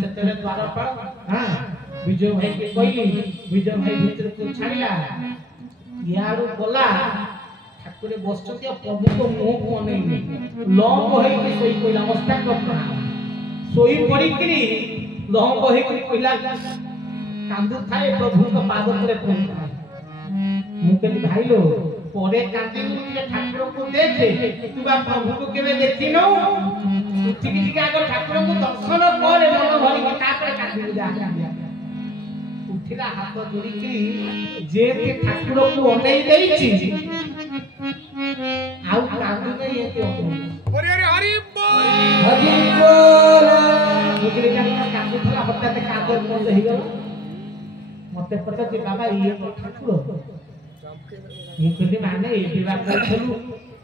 सेते द्वार पर हां विजय भाई के कहली विजय भाई भीतर को छाड़िला यारो बोला ठाकुरे बसछती प्रभु को मुंह को नहीं लंग होई के सोई कोइला अवस्था करना सोई पड़ी करी लंग होई के कोइला कांदु थाए प्रभु को पाद तले पहुंचा मुकेली भाई लो परे कांदी के ठाकुर को देखे तू बा प्रभु को केबे देखिनो उठिकी टिके आगे ठाकुर को दर्शन करे मन भरी तापर काटी जा उठिला हाथ जोड़ी की जे ते ठाकुर को अनै देछि आउ कांदु नै एते बोले अरे हरि बोल हरि बोल मुकरे का कांदु थला हटाते कांदर बंद हे गयो मते पता जे बाबा ये ठाकुर मुकरे माने ए विवाह करथलु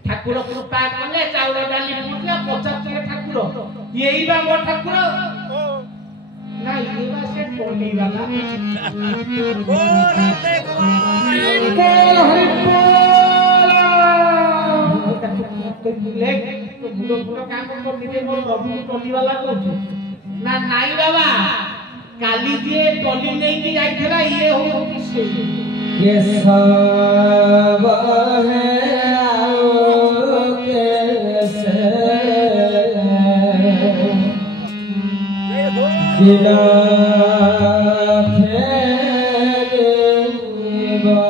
ठाकुर कृपा कले चाउर डाली मुटिया 50 ठाकुर यही बा मो ठाकुर ना ये बा से टोली वाला बोल देखो हरि बोल ले बुलो बुलो काम को निजे मोर प्रभु टोली वाला कहू ना नाई बाबा काली जे टोली नै की जाइथला ये हो किसे ये सब है आओ कैसे दिला फेरेबा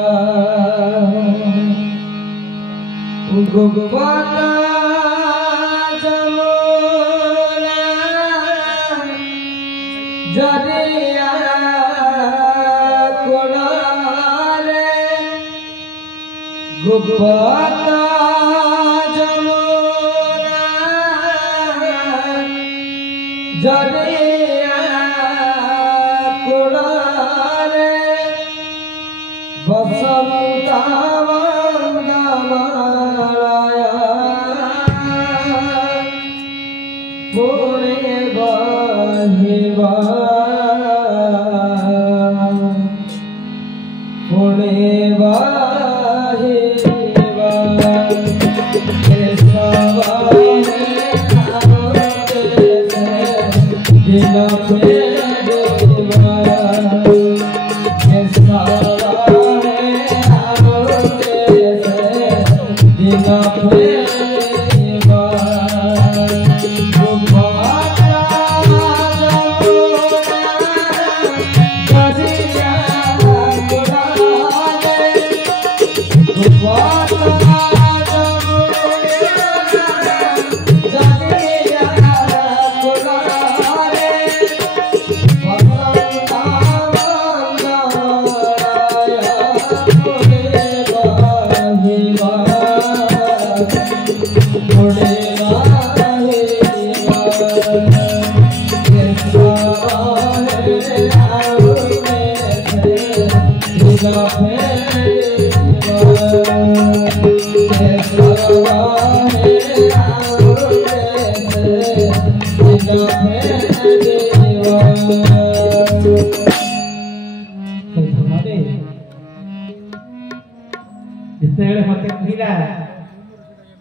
गुगवाना जमुना जरिया गुगवाना जमुना जरिया कुड़ारे बसंता वंदमालया पुणे बहिवा पुणे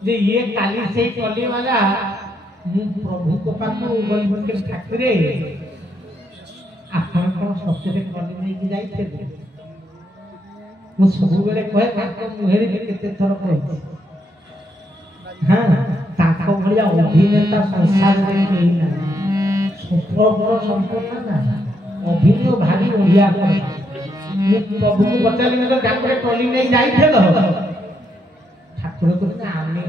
जे ये काली से टोली वाला प्रभु को पाखु बोल के ठाकुरे आपन को सत्य टोली नहीं की जाई थे मु सब बेले कहे ताको मुहेरी केते थर कहि हां ताको भलिया अभिनेता संसार में केही ना सुप्रभु संपूर्ण ना अभिनय भारी ओडिया को प्रभु को बचाली में ठाकुरे टोली नहीं जाई थे ठाकुर को ना आमे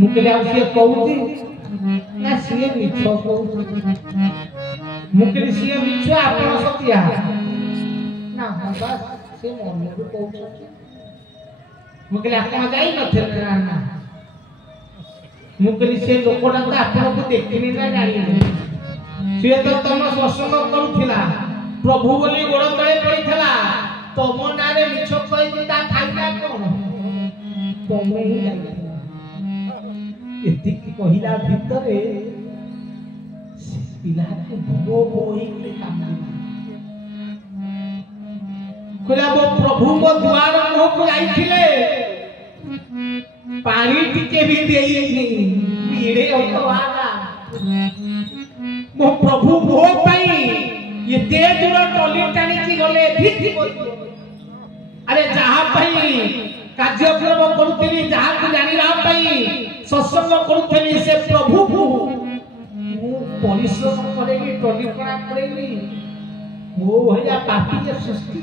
मुकले आउसे कहूती ना सिए मिछो कहूती मुकले सिए मिछो आपण सतिया ना बस से मन को कहूती मुकले आपण जाई नथे ना मुकले से लोकोडा तो आपण को देखिनी ना गाड़ी से तो तम सत्संग करूथिला प्रभु बोली गोड़ तळे पड़ीथला तम नारे मिछो कहि ता फाइदा कोन तमे ही जाई एतिक कहिला भितरे पिला के भो बोई के काम कोला वो प्रभु को द्वार मुह को आइथिले पानी टिके भी देई नहीं पीड़े ओतवागा मो प्रभु मो पई ये तेज दूर टोली टाणी की गले ठीक अरे जहां पई कार्यक्रम करूथली जहां को जानिला पई सत्संग करूथली से प्रभु को परिश्रम करेगी टोली पड़ा करेगी वो भैया पापी के सृष्टि